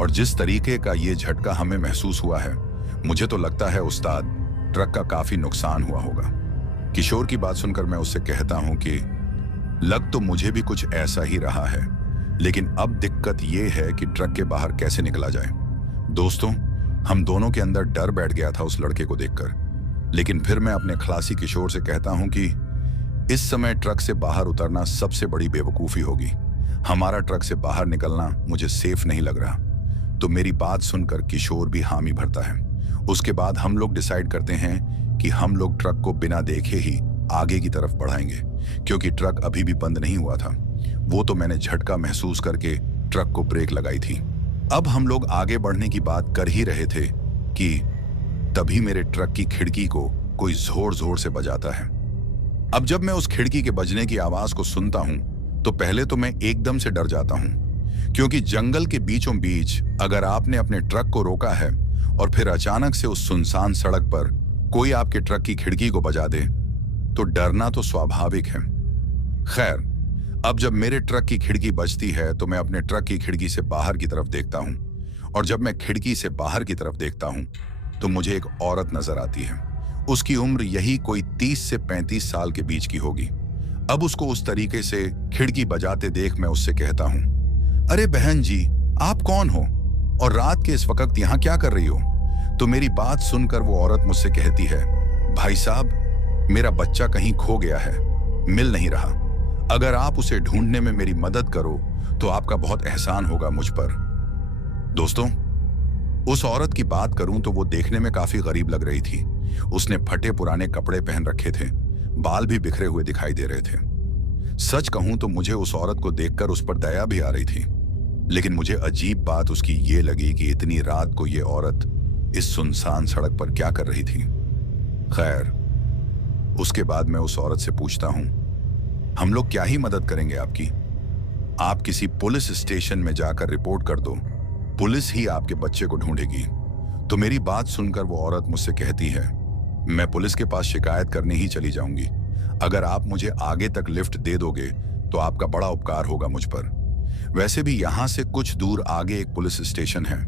और जिस तरीके का ये झटका हमें महसूस हुआ है, मुझे तो लगता है उस्ताद, ट्रक का काफी नुकसान हुआ होगा। किशोर की बात सुनकर मैं उससे कहता हूं कि लग तो मुझे भी कुछ ऐसा ही रहा है, लेकिन अब दिक्कत ये है कि ट्रक के बाहर कैसे निकला जाए। दोस्तों, हम दोनों के अंदर डर बैठ गया था उस लड़के को देखकर, लेकिन फिर मैं अपने खलासी किशोर से कहता हूं कि इस समय ट्रक से बाहर उतरना सबसे बड़ी बेवकूफी होगी। हमारा ट्रक से बाहर निकलना मुझे सेफ नहीं लग रहा। तो मेरी बात सुनकर किशोर भी हामी भरता है। उसके बाद हम लोग डिसाइड करते हैं कि हम लोग ट्रक को बिना देखे ही आगे की तरफ बढ़ाएंगे, क्योंकि ट्रक अभी भी बंद नहीं हुआ था। वो तो मैंने झटका महसूस करके ट्रक को ब्रेक लगाई थी। अब हम लोग आगे बढ़ने की बात कर ही रहे थे कि तभी मेरे ट्रक की खिड़की को कोई जोर जोर से बजाता है। अब जब मैं उस खिड़की के बजने की आवाज को सुनता हूं तो पहले तो मैं एकदम से डर जाता हूं, क्योंकि जंगल के बीचों बीच अगर आपने अपने ट्रक को रोका है और फिर अचानक से उस सुनसान सड़क पर कोई आपके ट्रक की खिड़की को बजा दे तो डरना तो स्वाभाविक है। खैर, अब जब मेरे ट्रक की खिड़की बजती है तो मैं अपने ट्रक की खिड़की से बाहर की तरफ देखता हूं, और जब मैं खिड़की से बाहर की तरफ देखता हूं तो मुझे एक औरत नजर आती है। उसकी उम्र यही कोई 30 से 35 साल के बीच की होगी। अब उसको उस तरीके से खिड़की बजाते देख मैं उससे कहता हूं, अरे बहन जी, आप कौन हो और रात के इस वक्त यहाँ क्या कर रही हो? तो मेरी बात सुनकर वो औरत मुझसे कहती है, भाई साहब, मेरा बच्चा कहीं खो गया है, मिल नहीं रहा। अगर आप उसे ढूंढने में मेरी मदद करो तो आपका बहुत एहसान होगा मुझ पर। दोस्तों, उस औरत की बात करूं तो वो देखने में काफी गरीब लग रही थी। उसने फटे पुराने कपड़े पहन रखे थे, बाल भी बिखरे हुए दिखाई दे रहे थे। सच कहूं तो मुझे उस औरत को देखकर उस पर दया भी आ रही थी, लेकिन मुझे अजीब बात उसकी ये लगी कि इतनी रात को ये औरत इस सुनसान सड़क पर क्या कर रही थी। खैर, उसके बाद मैं उस औरत से पूछता हूं, हम लोग क्या ही मदद करेंगे आपकी? आप किसी पुलिस स्टेशन में जाकर रिपोर्ट कर दो, पुलिस ही आपके बच्चे को ढूंढेगी। तो मेरी बात सुनकर वो औरत मुझसे कहती है, मैं पुलिस के पास शिकायत करने ही चली जाऊंगी। अगर आप मुझे आगे तक लिफ्ट दे दोगे तो आपका बड़ा उपकार होगा मुझ पर। वैसे भी यहां से कुछ दूर आगे एक पुलिस स्टेशन है,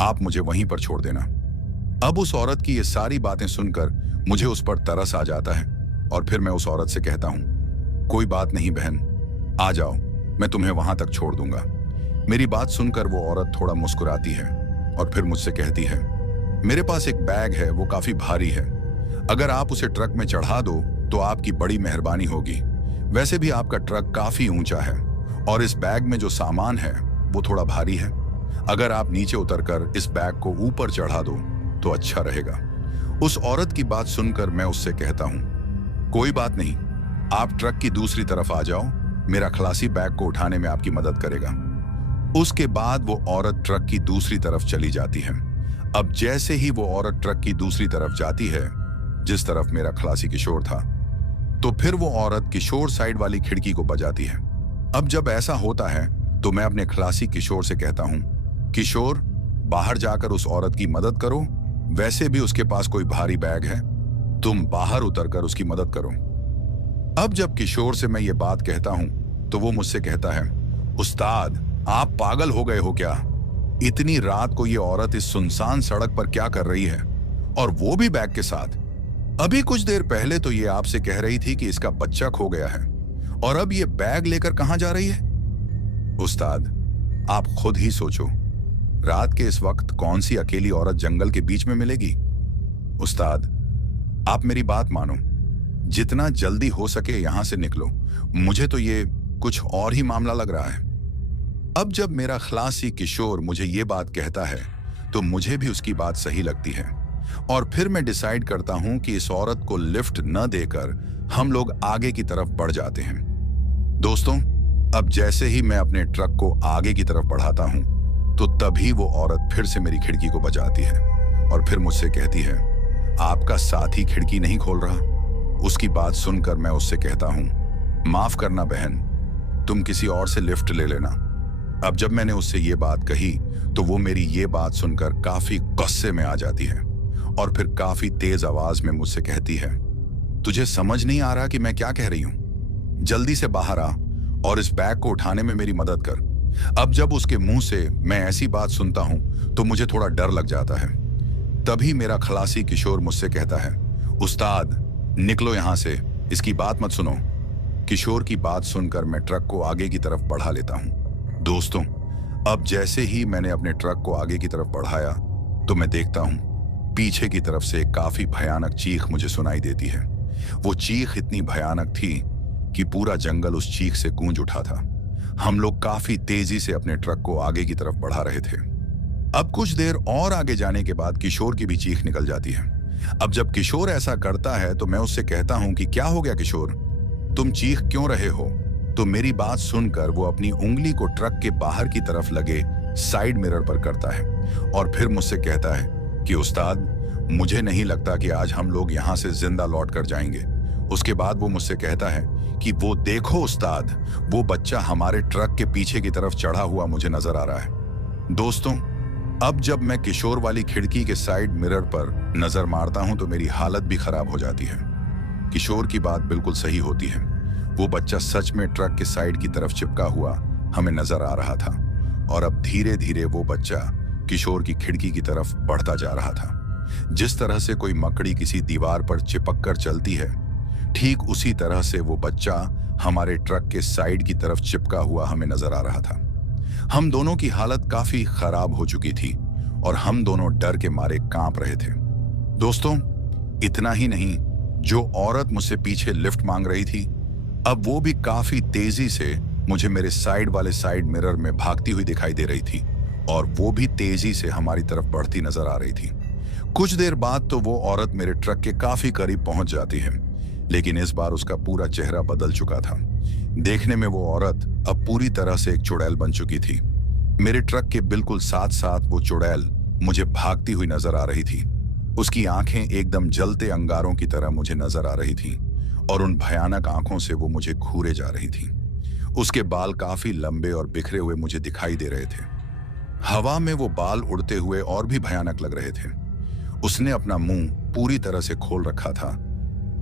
आप मुझे वहीं पर छोड़ देना। अब उस औरत की ये सारी बातें सुनकर मुझे उस पर तरस आ जाता है और फिर मैं उस औरत से कहता हूं, कोई बात नहीं बहन, आ जाओ, मैं तुम्हें वहां तक छोड़ दूंगा। मेरी बात सुनकर वो औरत थोड़ा मुस्कुराती है और फिर मुझसे कहती है, मेरे पास एक बैग है, वो काफी भारी है, अगर आप उसे ट्रक में चढ़ा दो तो आपकी बड़ी मेहरबानी होगी। वैसे भी आपका ट्रक काफी ऊंचा है और इस बैग में जो सामान है वो थोड़ा भारी है। अगर आप नीचे उतरकर इस बैग को ऊपर चढ़ा दो तो अच्छा रहेगा। उस औरत की बात सुनकर मैं उससे कहता हूं, कोई बात नहीं, आप ट्रक की दूसरी तरफ आ जाओ, मेरा खलासी बैग को उठाने में आपकी मदद करेगा। उसके बाद वो औरत ट्रक की दूसरी तरफ चली जाती है। अब जैसे ही वो औरत ट्रक की दूसरी तरफ जाती है, जिस तरफ मेरा खलासी किशोर था, तो फिर वो औरत किशोर साइड वाली खिड़की को बजाती है। अब जब ऐसा होता है तो मैं अपने खलासी किशोर से कहता हूं, किशोर, बाहर जाकर उस औरत की मदद करो, वैसे भी उसके पास कोई भारी बैग है, तुम बाहर उतरकर उसकी मदद करो। अब जब किशोर से मैं ये बात कहता हूं तो वो मुझसे कहता है, उस्ताद, आप पागल हो गए हो क्या? इतनी रात को ये औरत इस सुनसान सड़क पर क्या कर रही है, और वो भी बैग के साथ? अभी कुछ देर पहले तो ये आपसे कह रही थी कि इसका बच्चा खो गया है, और अब ये बैग लेकर कहां जा रही है? उस्ताद, आप खुद ही सोचो, रात के इस वक्त कौन सी अकेली औरत जंगल के बीच में मिलेगी? उस्ताद, आप मेरी बात मानो, जितना जल्दी हो सके यहां से निकलो, मुझे तो ये कुछ और ही मामला लग रहा है। अब जब मेरा खलासी किशोर मुझे ये बात कहता है तो मुझे भी उसकी बात सही लगती है, और फिर मैं डिसाइड करता हूं कि इस औरत को लिफ्ट न देकर हम लोग आगे की तरफ बढ़ जाते हैं। दोस्तों, अब जैसे ही मैं अपने ट्रक को आगे की तरफ बढ़ाता हूं तो तभी वो औरत फिर से मेरी खिड़की को बजाती है और फिर मुझसे कहती है, आपका साथी खिड़की नहीं खोल रहा? उसकी बात सुनकर मैं उससे कहता हूं, माफ करना बहन, तुम किसी और से लिफ्ट ले लेना। अब जब मैंने उससे ये बात कही तो वो मेरी ये बात सुनकर काफी गुस्से में आ जाती है और फिर काफी तेज आवाज में मुझसे कहती है, तुझे समझ नहीं आ रहा कि मैं क्या कह रही हूं? जल्दी से बाहर आ और इस बैग को उठाने में मेरी मदद कर। अब जब उसके मुंह से मैं ऐसी बात सुनता हूं तो मुझे थोड़ा डर लग जाता है। तभी मेरा खलासी किशोर मुझसे कहता है, उस्ताद, निकलो यहां से, इसकी बात मत सुनो। किशोर की बात सुनकर मैं ट्रक को आगे की तरफ बढ़ा लेता हूं। दोस्तों, अब जैसे ही मैंने अपने ट्रक को आगे की तरफ बढ़ाया तो मैं देखता हूं पीछे की तरफ से काफी भयानक चीख मुझे सुनाई देती है। वो चीख इतनी भयानक थी कि पूरा जंगल उस चीख से गूंज उठा था। हम लोग काफी तेजी से अपने ट्रक को आगे की तरफ बढ़ा रहे थे। अब कुछ देर और आगे जाने के बाद किशोर की भी चीख निकल जाती है। अब जब किशोर ऐसा करता है तो मैं उससे कहता हूं कि क्या हो गया किशोर, तुम चीख क्यों रहे हो? तो मेरी बात सुनकर वो अपनी उंगली को ट्रक के बाहर की तरफ लगे साइड मिरर पर करता है और फिर मुझसे कहता है कि उस्ताद, मुझे नहीं लगता कि आज हम लोग यहां से जिंदा लौट कर जाएंगे। उसके बाद वो मुझसे कहता है कि वो देखो उस्ताद, वो बच्चा हमारे ट्रक के पीछे की तरफ चढ़ा हुआ मुझे नजर आ रहा है। दोस्तों, अब जब मैं किशोर वाली खिड़की के साइड मिरर पर नजर मारता हूं तो मेरी हालत भी खराब हो जाती है। किशोर की बात बिल्कुल सही होती है, वो बच्चा सच में ट्रक के साइड की तरफ चिपका हुआ हमें नजर आ रहा था और अब धीरे धीरे वो बच्चा किशोर की खिड़की की तरफ बढ़ता जा रहा था। जिस तरह से कोई मकड़ी किसी दीवार पर चिपक कर चलती है, ठीक उसी तरह से वो बच्चा हमारे ट्रक के साइड की तरफ चिपका हुआ हमें नजर आ रहा था। हम दोनों की हालत काफी खराब हो चुकी थी और हम दोनों डर के मारे कांप रहे थे। दोस्तों, इतना ही नहीं, जो औरत मुझसे पीछे लिफ्ट मांग रही थी, अब वो भी काफी तेजी से मुझे मेरे साइड वाले साइड मिरर में भागती हुई दिखाई दे रही थी और वो भी तेजी से हमारी तरफ बढ़ती नजर आ रही थी। कुछ देर बाद तो वो औरत मेरे ट्रक के काफी करीब पहुंच जाती है, लेकिन इस बार उसका पूरा चेहरा बदल चुका था। देखने में वो औरत अब पूरी तरह से एक चुड़ैल बन चुकी थी। मेरे ट्रक के बिल्कुल साथ साथ वो चुड़ैल मुझे भागती हुई नजर आ रही थी। उसकी आंखें एकदम जलते अंगारों की तरह मुझे नजर आ रही थी और उन भयानक आंखों से वो मुझे घूरे जा रही थी। उसके बाल काफी लंबे और बिखरे हुए मुझे दिखाई दे रहे थे। हवा में वो बाल उड़ते हुए और भी भयानक लग रहे थे। उसने अपना मुंह पूरी तरह से खोल रखा था।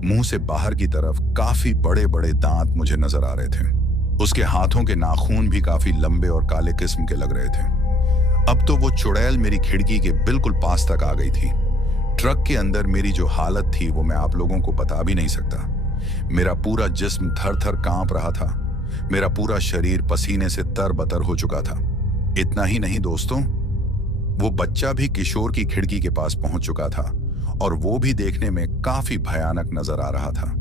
मुंह से बाहर की तरफ काफी बड़े बड़े दांत मुझे नजर आ रहे थे। उसके हाथों के नाखून भी काफी लंबे और काले किस्म के लग रहे थे। अब तो वो चुड़ैल मेरी खिड़की के बिल्कुल पास तक आ गई थी। ट्रक के अंदर मेरी जो हालत थी वो मैं आप लोगों को बता भी नहीं सकता। मेरा पूरा जिस्म थर थर कांप रहा था। मेरा पूरा शरीर पसीने से तरबतर हो चुका था। इतना ही नहीं दोस्तों, वो बच्चा भी किशोर की खिड़की के पास पहुंच चुका था और वो भी देखने में काफी भयानक नजर आ रहा था।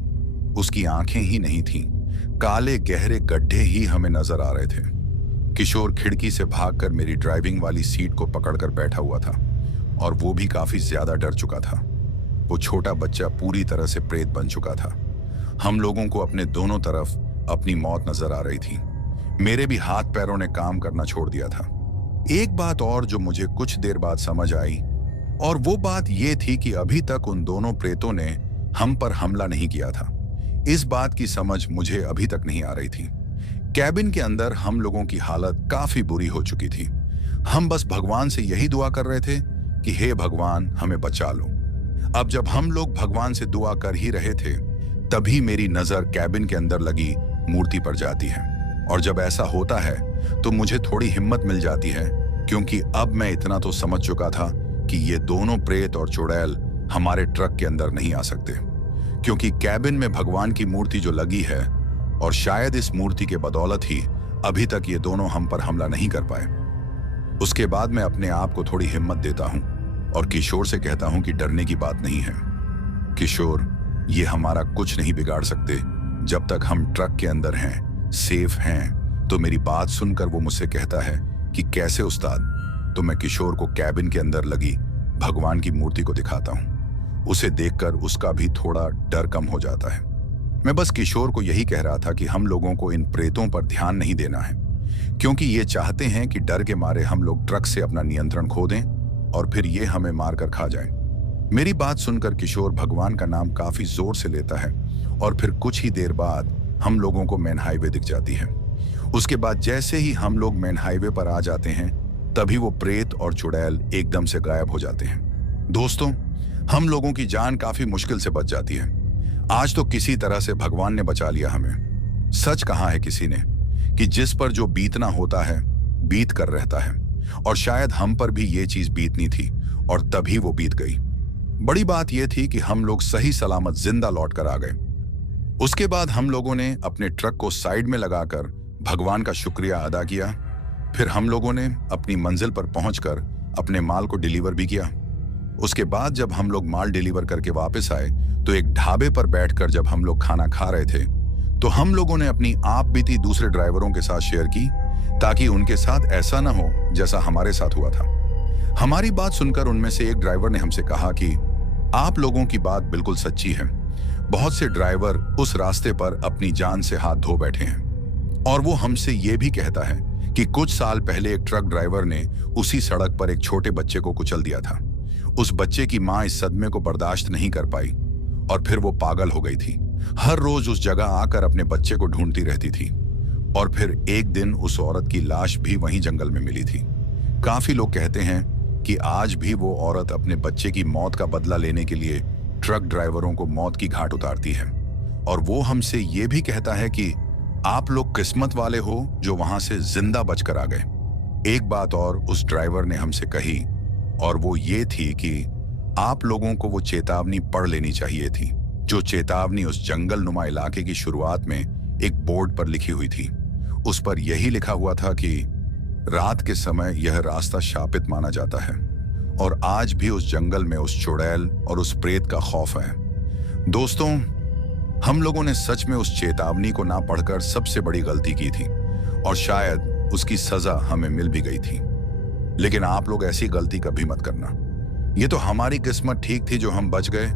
उसकी आंखें ही नहीं थीं, काले गहरे गड्ढे ही हमें नजर आ रहे थे। किशोर खिड़की से भागकर मेरी ड्राइविंग वाली सीट को पकड़कर बैठा हुआ था और वो भी काफी ज्यादा डर चुका था। वो छोटा बच्चा पूरी तरह से प्रेत बन चुका था। हम लोगों को अपने दोनों तरफ अपनी मौत नजर आ रही थी। मेरे भी हाथ पैरों ने काम करना छोड़ दिया था। एक बात और जो मुझे कुछ देर बाद समझ आई, और वो बात ये थी कि अभी तक उन दोनों प्रेतों ने हम पर हमला नहीं किया था। इस बात की समझ मुझे अभी तक नहीं आ रही थी। कैबिन के अंदर हम लोगों की हालत काफी बुरी हो चुकी थी। हम बस भगवान से यही दुआ कर रहे थे कि हे भगवान, हमें बचा लो। अब जब हम लोग भगवान से दुआ कर ही रहे थे, तभी मेरी नजर कैबिन के अंदर लगी मूर्ति पर जाती है। और जब ऐसा होता है तो मुझे थोड़ी हिम्मत मिल जाती है, क्योंकि अब मैं इतना तो समझ चुका था कि ये दोनों प्रेत और चुड़ैल हमारे ट्रक के अंदर नहीं आ सकते, क्योंकि कैबिन में भगवान की मूर्ति जो लगी है, और शायद इस मूर्ति के बदौलत ही अभी तक ये दोनों हम पर हमला नहीं कर पाए। उसके बाद मैं अपने आप को थोड़ी हिम्मत देता हूं और किशोर से कहता हूं कि डरने की बात नहीं है। किशोर, ये हमारा कुछ नहीं बिगाड़ सकते जब तक हम ट्रक के अंदर हैं, सेफ हैं। तो मेरी बात सुनकर वो मुझसे कहता है कि कैसे उस्ताद। तो मैं किशोर को कैबिन के अंदर लगी भगवान की मूर्ति को दिखाता हूं। उसे देखकर उसका भी थोड़ा डर कम हो जाता है। मैं बस किशोर को यही कह रहा था कि हम लोगों को इन प्रेतों पर ध्यान नहीं देना है, क्योंकि ये चाहते हैं कि डर के मारे हम लोग ट्रक से अपना नियंत्रण खो दें और फिर ये हमें मारकर खा जाएं। मेरी बात सुनकर किशोर भगवान का नाम काफी जोर से लेता है और फिर कुछ ही देर बाद हम लोगों को मेन हाईवे दिख जाती है। उसके बाद जैसे ही हम लोग मेन हाईवे पर आ जाते हैं, तभी वो प्रेत और चुड़ैल एकदम से गायब हो जाते हैं। दोस्तों, हम लोगों की जान काफी मुश्किल से बच जाती है। आज तो किसी तरह से भगवान ने बचा लिया हमें। सच कहा है किसी ने कि जिस पर जो बीतना होता है, बीत कर रहता है, और शायद हम पर भी ये चीज बीतनी थी और तभी वो बीत गई। बड़ी बात यह थी कि हम लोग सही सलामत जिंदा लौट कर आ गए। उसके बाद हम लोगों ने अपने ट्रक को साइड में लगाकर भगवान का शुक्रिया अदा किया। फिर हम लोगों ने अपनी मंजिल पर पहुंचकर अपने माल को डिलीवर भी किया। उसके बाद जब हम लोग माल डिलीवर करके वापस आए, तो एक ढाबे पर बैठकर जब हम लोग खाना खा रहे थे, तो हम लोगों ने अपनी आप बीती दूसरे ड्राइवरों के साथ शेयर की, ताकि उनके साथ ऐसा ना हो जैसा हमारे साथ हुआ था। हमारी बात सुनकर उनमें से एक ड्राइवर ने हमसे कहा कि आप लोगों की बात बिल्कुल सच्ची है। बहुत से ड्राइवर उस रास्ते पर अपनी जान से हाथ धो बैठे हैं। और वो हमसे ये भी कहता है कि कुछ साल पहले एक ट्रक ड्राइवर ने उसी सड़क पर एक छोटे बच्चे को कुचल दिया था। उस बच्चे की मां इस सदमे को बर्दाश्त नहीं कर पाई और फिर वो पागल हो गई थी। हर रोज उस जगह आकर अपने बच्चे को ढूंढती रहती थी। और फिर एक दिन उस औरत की लाश भी वहीं जंगल में मिली थी। काफी लोग कहते हैं कि आज भी वो औरत अपने बच्चे की मौत का बदला लेने के लिए ट्रक ड्राइवरों को मौत की घाट उतारती है। और वो हमसे ये भी कहता है कि आप लोग किस्मत वाले हो जो वहां से जिंदा बचकर आ गए। एक बात और उस ड्राइवर ने हमसे कही, और वो ये थी कि आप लोगों को वो चेतावनी पढ़ लेनी चाहिए थी, जो चेतावनी उस जंगल नुमा इलाके की शुरुआत में एक बोर्ड पर लिखी हुई थी। उस पर यही लिखा हुआ था कि रात के समय यह रास्ता शापित माना जाता है और आज भी उस जंगल में उस चुड़ैल और उस प्रेत का खौफ है। दोस्तों, हम लोगों ने सच में उस चेतावनी को ना पढ़कर सबसे बड़ी गलती की थी और शायद उसकी सजा हमें मिल भी गई थी। लेकिन आप लोग ऐसी गलती कभी मत करना। ये तो हमारी किस्मत ठीक थी जो हम बच गए।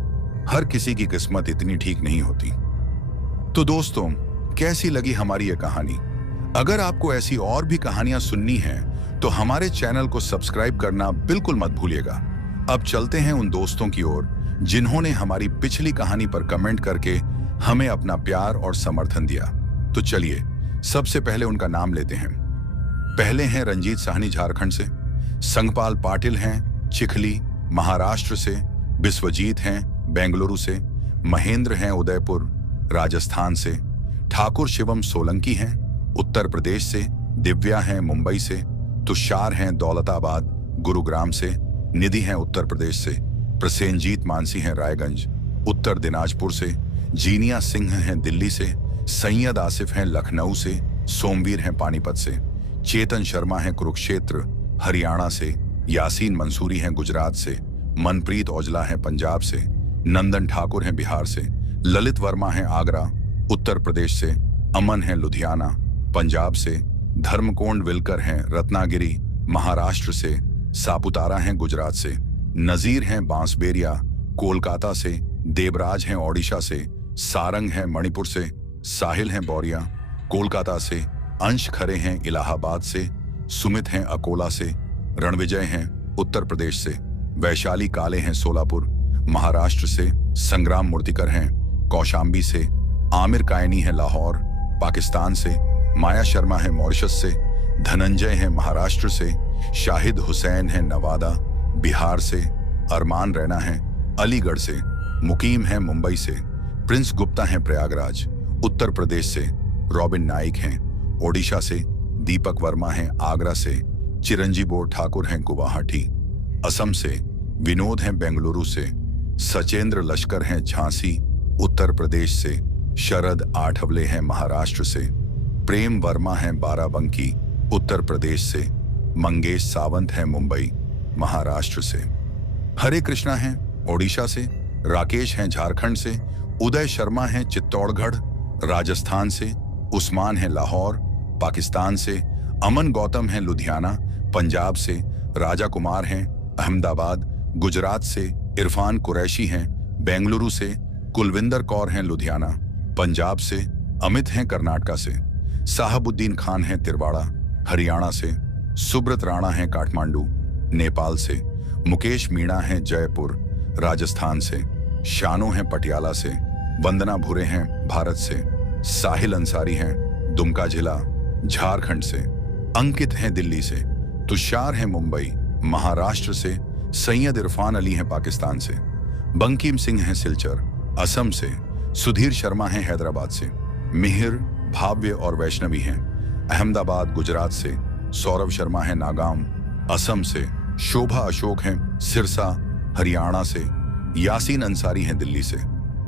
हर किसी की किस्मत इतनी ठीक नहीं होती। तो दोस्तों, कैसी लगी हमारी ये कहानी? अगर आपको ऐसी और भी कहानियां सुननी हैं तो हमारे चैनल को सब्सक्राइब करना बिल्कुल मत भूलिएगा। अब चलते हैं उन दोस्तों की ओर जिन्होंने हमारी पिछली कहानी पर कमेंट करके हमें अपना प्यार और समर्थन दिया। तो चलिए सबसे पहले उनका नाम लेते हैं। पहले हैं रंजीत साहनी झारखंड से, संगपाल पाटिल हैं चिखली महाराष्ट्र से, विश्वजीत हैं बेंगलुरु से, महेंद्र हैं उदयपुर राजस्थान से, ठाकुर शिवम सोलंकी हैं उत्तर प्रदेश से, दिव्या हैं मुंबई से, तुषार हैं दौलताबाद गुरुग्राम से, निधि हैं उत्तर प्रदेश से, प्रसेनजीत मानसी हैं रायगंज उत्तर दिनाजपुर से, जीनिया सिंह हैं दिल्ली से, सैयद आसिफ हैं लखनऊ से, सोमवीर हैं पानीपत से, चेतन शर्मा हैं कुरुक्षेत्र हरियाणा से, यासीन मंसूरी हैं गुजरात से, मनप्रीत औजला हैं पंजाब से, नंदन ठाकुर हैं बिहार से, ललित वर्मा हैं आगरा उत्तर प्रदेश से, अमन हैं लुधियाना पंजाब से, धर्मकोंड विलकर हैं रत्नागिरी महाराष्ट्र से, सापुतारा हैं गुजरात से, नजीर हैं बांसबेरिया कोलकाता से, देवराज हैं ओडिशा से, सारंग हैं मणिपुर से, साहिल हैं बौरिया कोलकाता से, अंश खरे हैं इलाहाबाद से, सुमित हैं अकोला से, रणविजय हैं उत्तर प्रदेश से, वैशाली काले हैं सोलापुर महाराष्ट्र से, संग्राम मूर्तिकर हैं कौशाम्बी से, आमिर कायनी है लाहौर पाकिस्तान से, माया शर्मा है मॉरिशस से, धनंजय हैं महाराष्ट्र से, शाहिद हुसैन हैं नवादा बिहार से, अरमान रैना हैं अलीगढ़ से, मुकीम हैं मुंबई से, प्रिंस गुप्ता हैं प्रयागराज उत्तर प्रदेश से, रॉबिन नाइक हैं ओडिशा से, दीपक वर्मा हैं आगरा से, चिरंजीबो ठाकुर हैं गुवाहाटी असम से, विनोद हैं बेंगलुरु से, सचेंद्र लश्कर हैं झांसी उत्तर प्रदेश से, शरद आठवले हैं महाराष्ट्र से, प्रेम वर्मा हैं बाराबंकी उत्तर प्रदेश से, मंगेश सावंत हैं मुंबई महाराष्ट्र से, हरे कृष्णा हैं ओडिशा से, राकेश हैं झारखंड से, उदय शर्मा हैं चित्तौड़गढ़ राजस्थान से, उस्मान हैं लाहौर पाकिस्तान से, अमन गौतम हैं लुधियाना पंजाब से, राजा कुमार हैं अहमदाबाद गुजरात से, इरफान कुरैशी हैं बेंगलुरु से, कुलविंदर कौर हैं लुधियाना पंजाब से, अमित हैं कर्नाटका से, साहबुद्दीन खान हैं तिरवाड़ा हरियाणा से, सुब्रत राणा हैं काठमांडू नेपाल से, मुकेश मीणा हैं जयपुर राजस्थान से, शानो हैं पटियाला से, वंदना भुरे हैं भारत से, साहिल अंसारी हैं दुमका जिला झारखंड से, अंकित हैं दिल्ली से, तुषार हैं मुंबई महाराष्ट्र से, सैयद इरफान अली हैं पाकिस्तान से, बंकिम सिंह हैं सिलचर असम से, सुधीर शर्मा हैं हैदराबाद से, मिहिर भाव्य और वैष्णवी हैं अहमदाबाद गुजरात से, सौरभ शर्मा हैं नागाम असम से, शोभा अशोक हैं सिरसा हरियाणा से, यासीन अंसारी हैं दिल्ली से,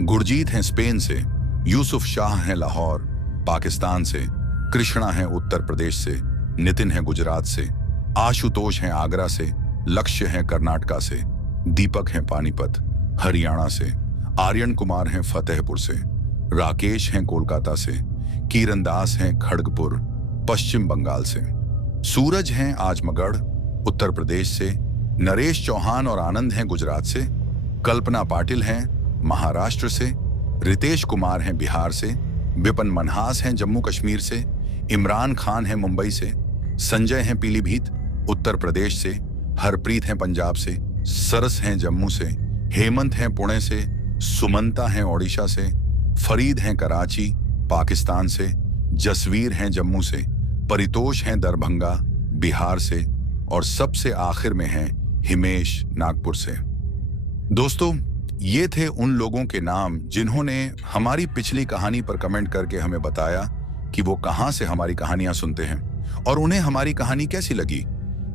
गुरजीत हैं स्पेन से, यूसुफ शाह हैं लाहौर पाकिस्तान से, कृष्णा हैं उत्तर प्रदेश से, नितिन हैं गुजरात से, आशुतोष हैं आगरा से, लक्ष्य हैं कर्नाटका से, दीपक हैं पानीपत हरियाणा से, आर्यन कुमार हैं फतेहपुर से, राकेश हैं कोलकाता से, किरण दास हैं खड़गपुर पश्चिम बंगाल से, सूरज हैं आजमगढ़ उत्तर प्रदेश से, नरेश चौहान और आनंद हैं गुजरात से, कल्पना पाटिल हैं महाराष्ट्र से, रितेश कुमार हैं बिहार से, विपन मनहास हैं जम्मू कश्मीर से, इमरान खान हैं मुंबई से, संजय हैं पीलीभीत उत्तर प्रदेश से, हरप्रीत हैं पंजाब से, सरस हैं जम्मू से, हेमंत हैं पुणे से, सुमंता हैं ओडिशा से, फरीद हैं कराची पाकिस्तान से, जसवीर हैं जम्मू से, परितोष हैं दरभंगा बिहार से और सबसे आखिर में हैं हिमेश नागपुर से। दोस्तों, ये थे उन लोगों के नाम जिन्होंने हमारी पिछली कहानी पर कमेंट करके हमें बताया कि वो कहां से हमारी कहानियां सुनते हैं और उन्हें हमारी कहानी कैसी लगी।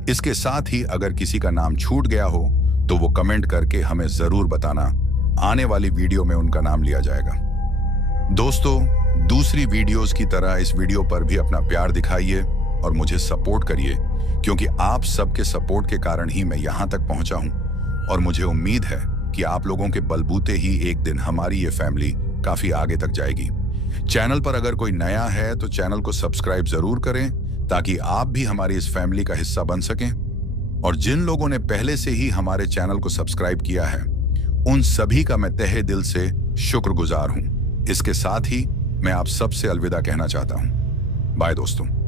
इसके साथ ही अगर किसी का नाम छूट गया हो तो वो कमेंट करके हमें जरूर बताना, आने वाली वीडियो में उनका नाम लिया जाएगा। दोस्तों, दूसरी वीडियोस की तरह इस वीडियो पर भी अपना प्यार दिखाइए और मुझे सपोर्ट करिए, क्योंकि आप सबके सपोर्ट के कारण ही मैं यहां तक पहुंचा हूं और मुझे उम्मीद है कि आप लोगों के बलबूते ही एक दिन हमारी ये फैमिली काफी आगे तक जाएगी। चैनल पर अगर कोई नया है तो चैनल को सब्सक्राइब जरूर करें ताकि आप भी हमारी इस फैमिली का हिस्सा बन सकें। और जिन लोगों ने पहले से ही हमारे चैनल को सब्सक्राइब किया है उन सभी का मैं तहे दिल से शुक्रगुजार हूं। इसके साथ ही मैं आप सबसे अलविदा कहना चाहता हूं। बाय दोस्तों।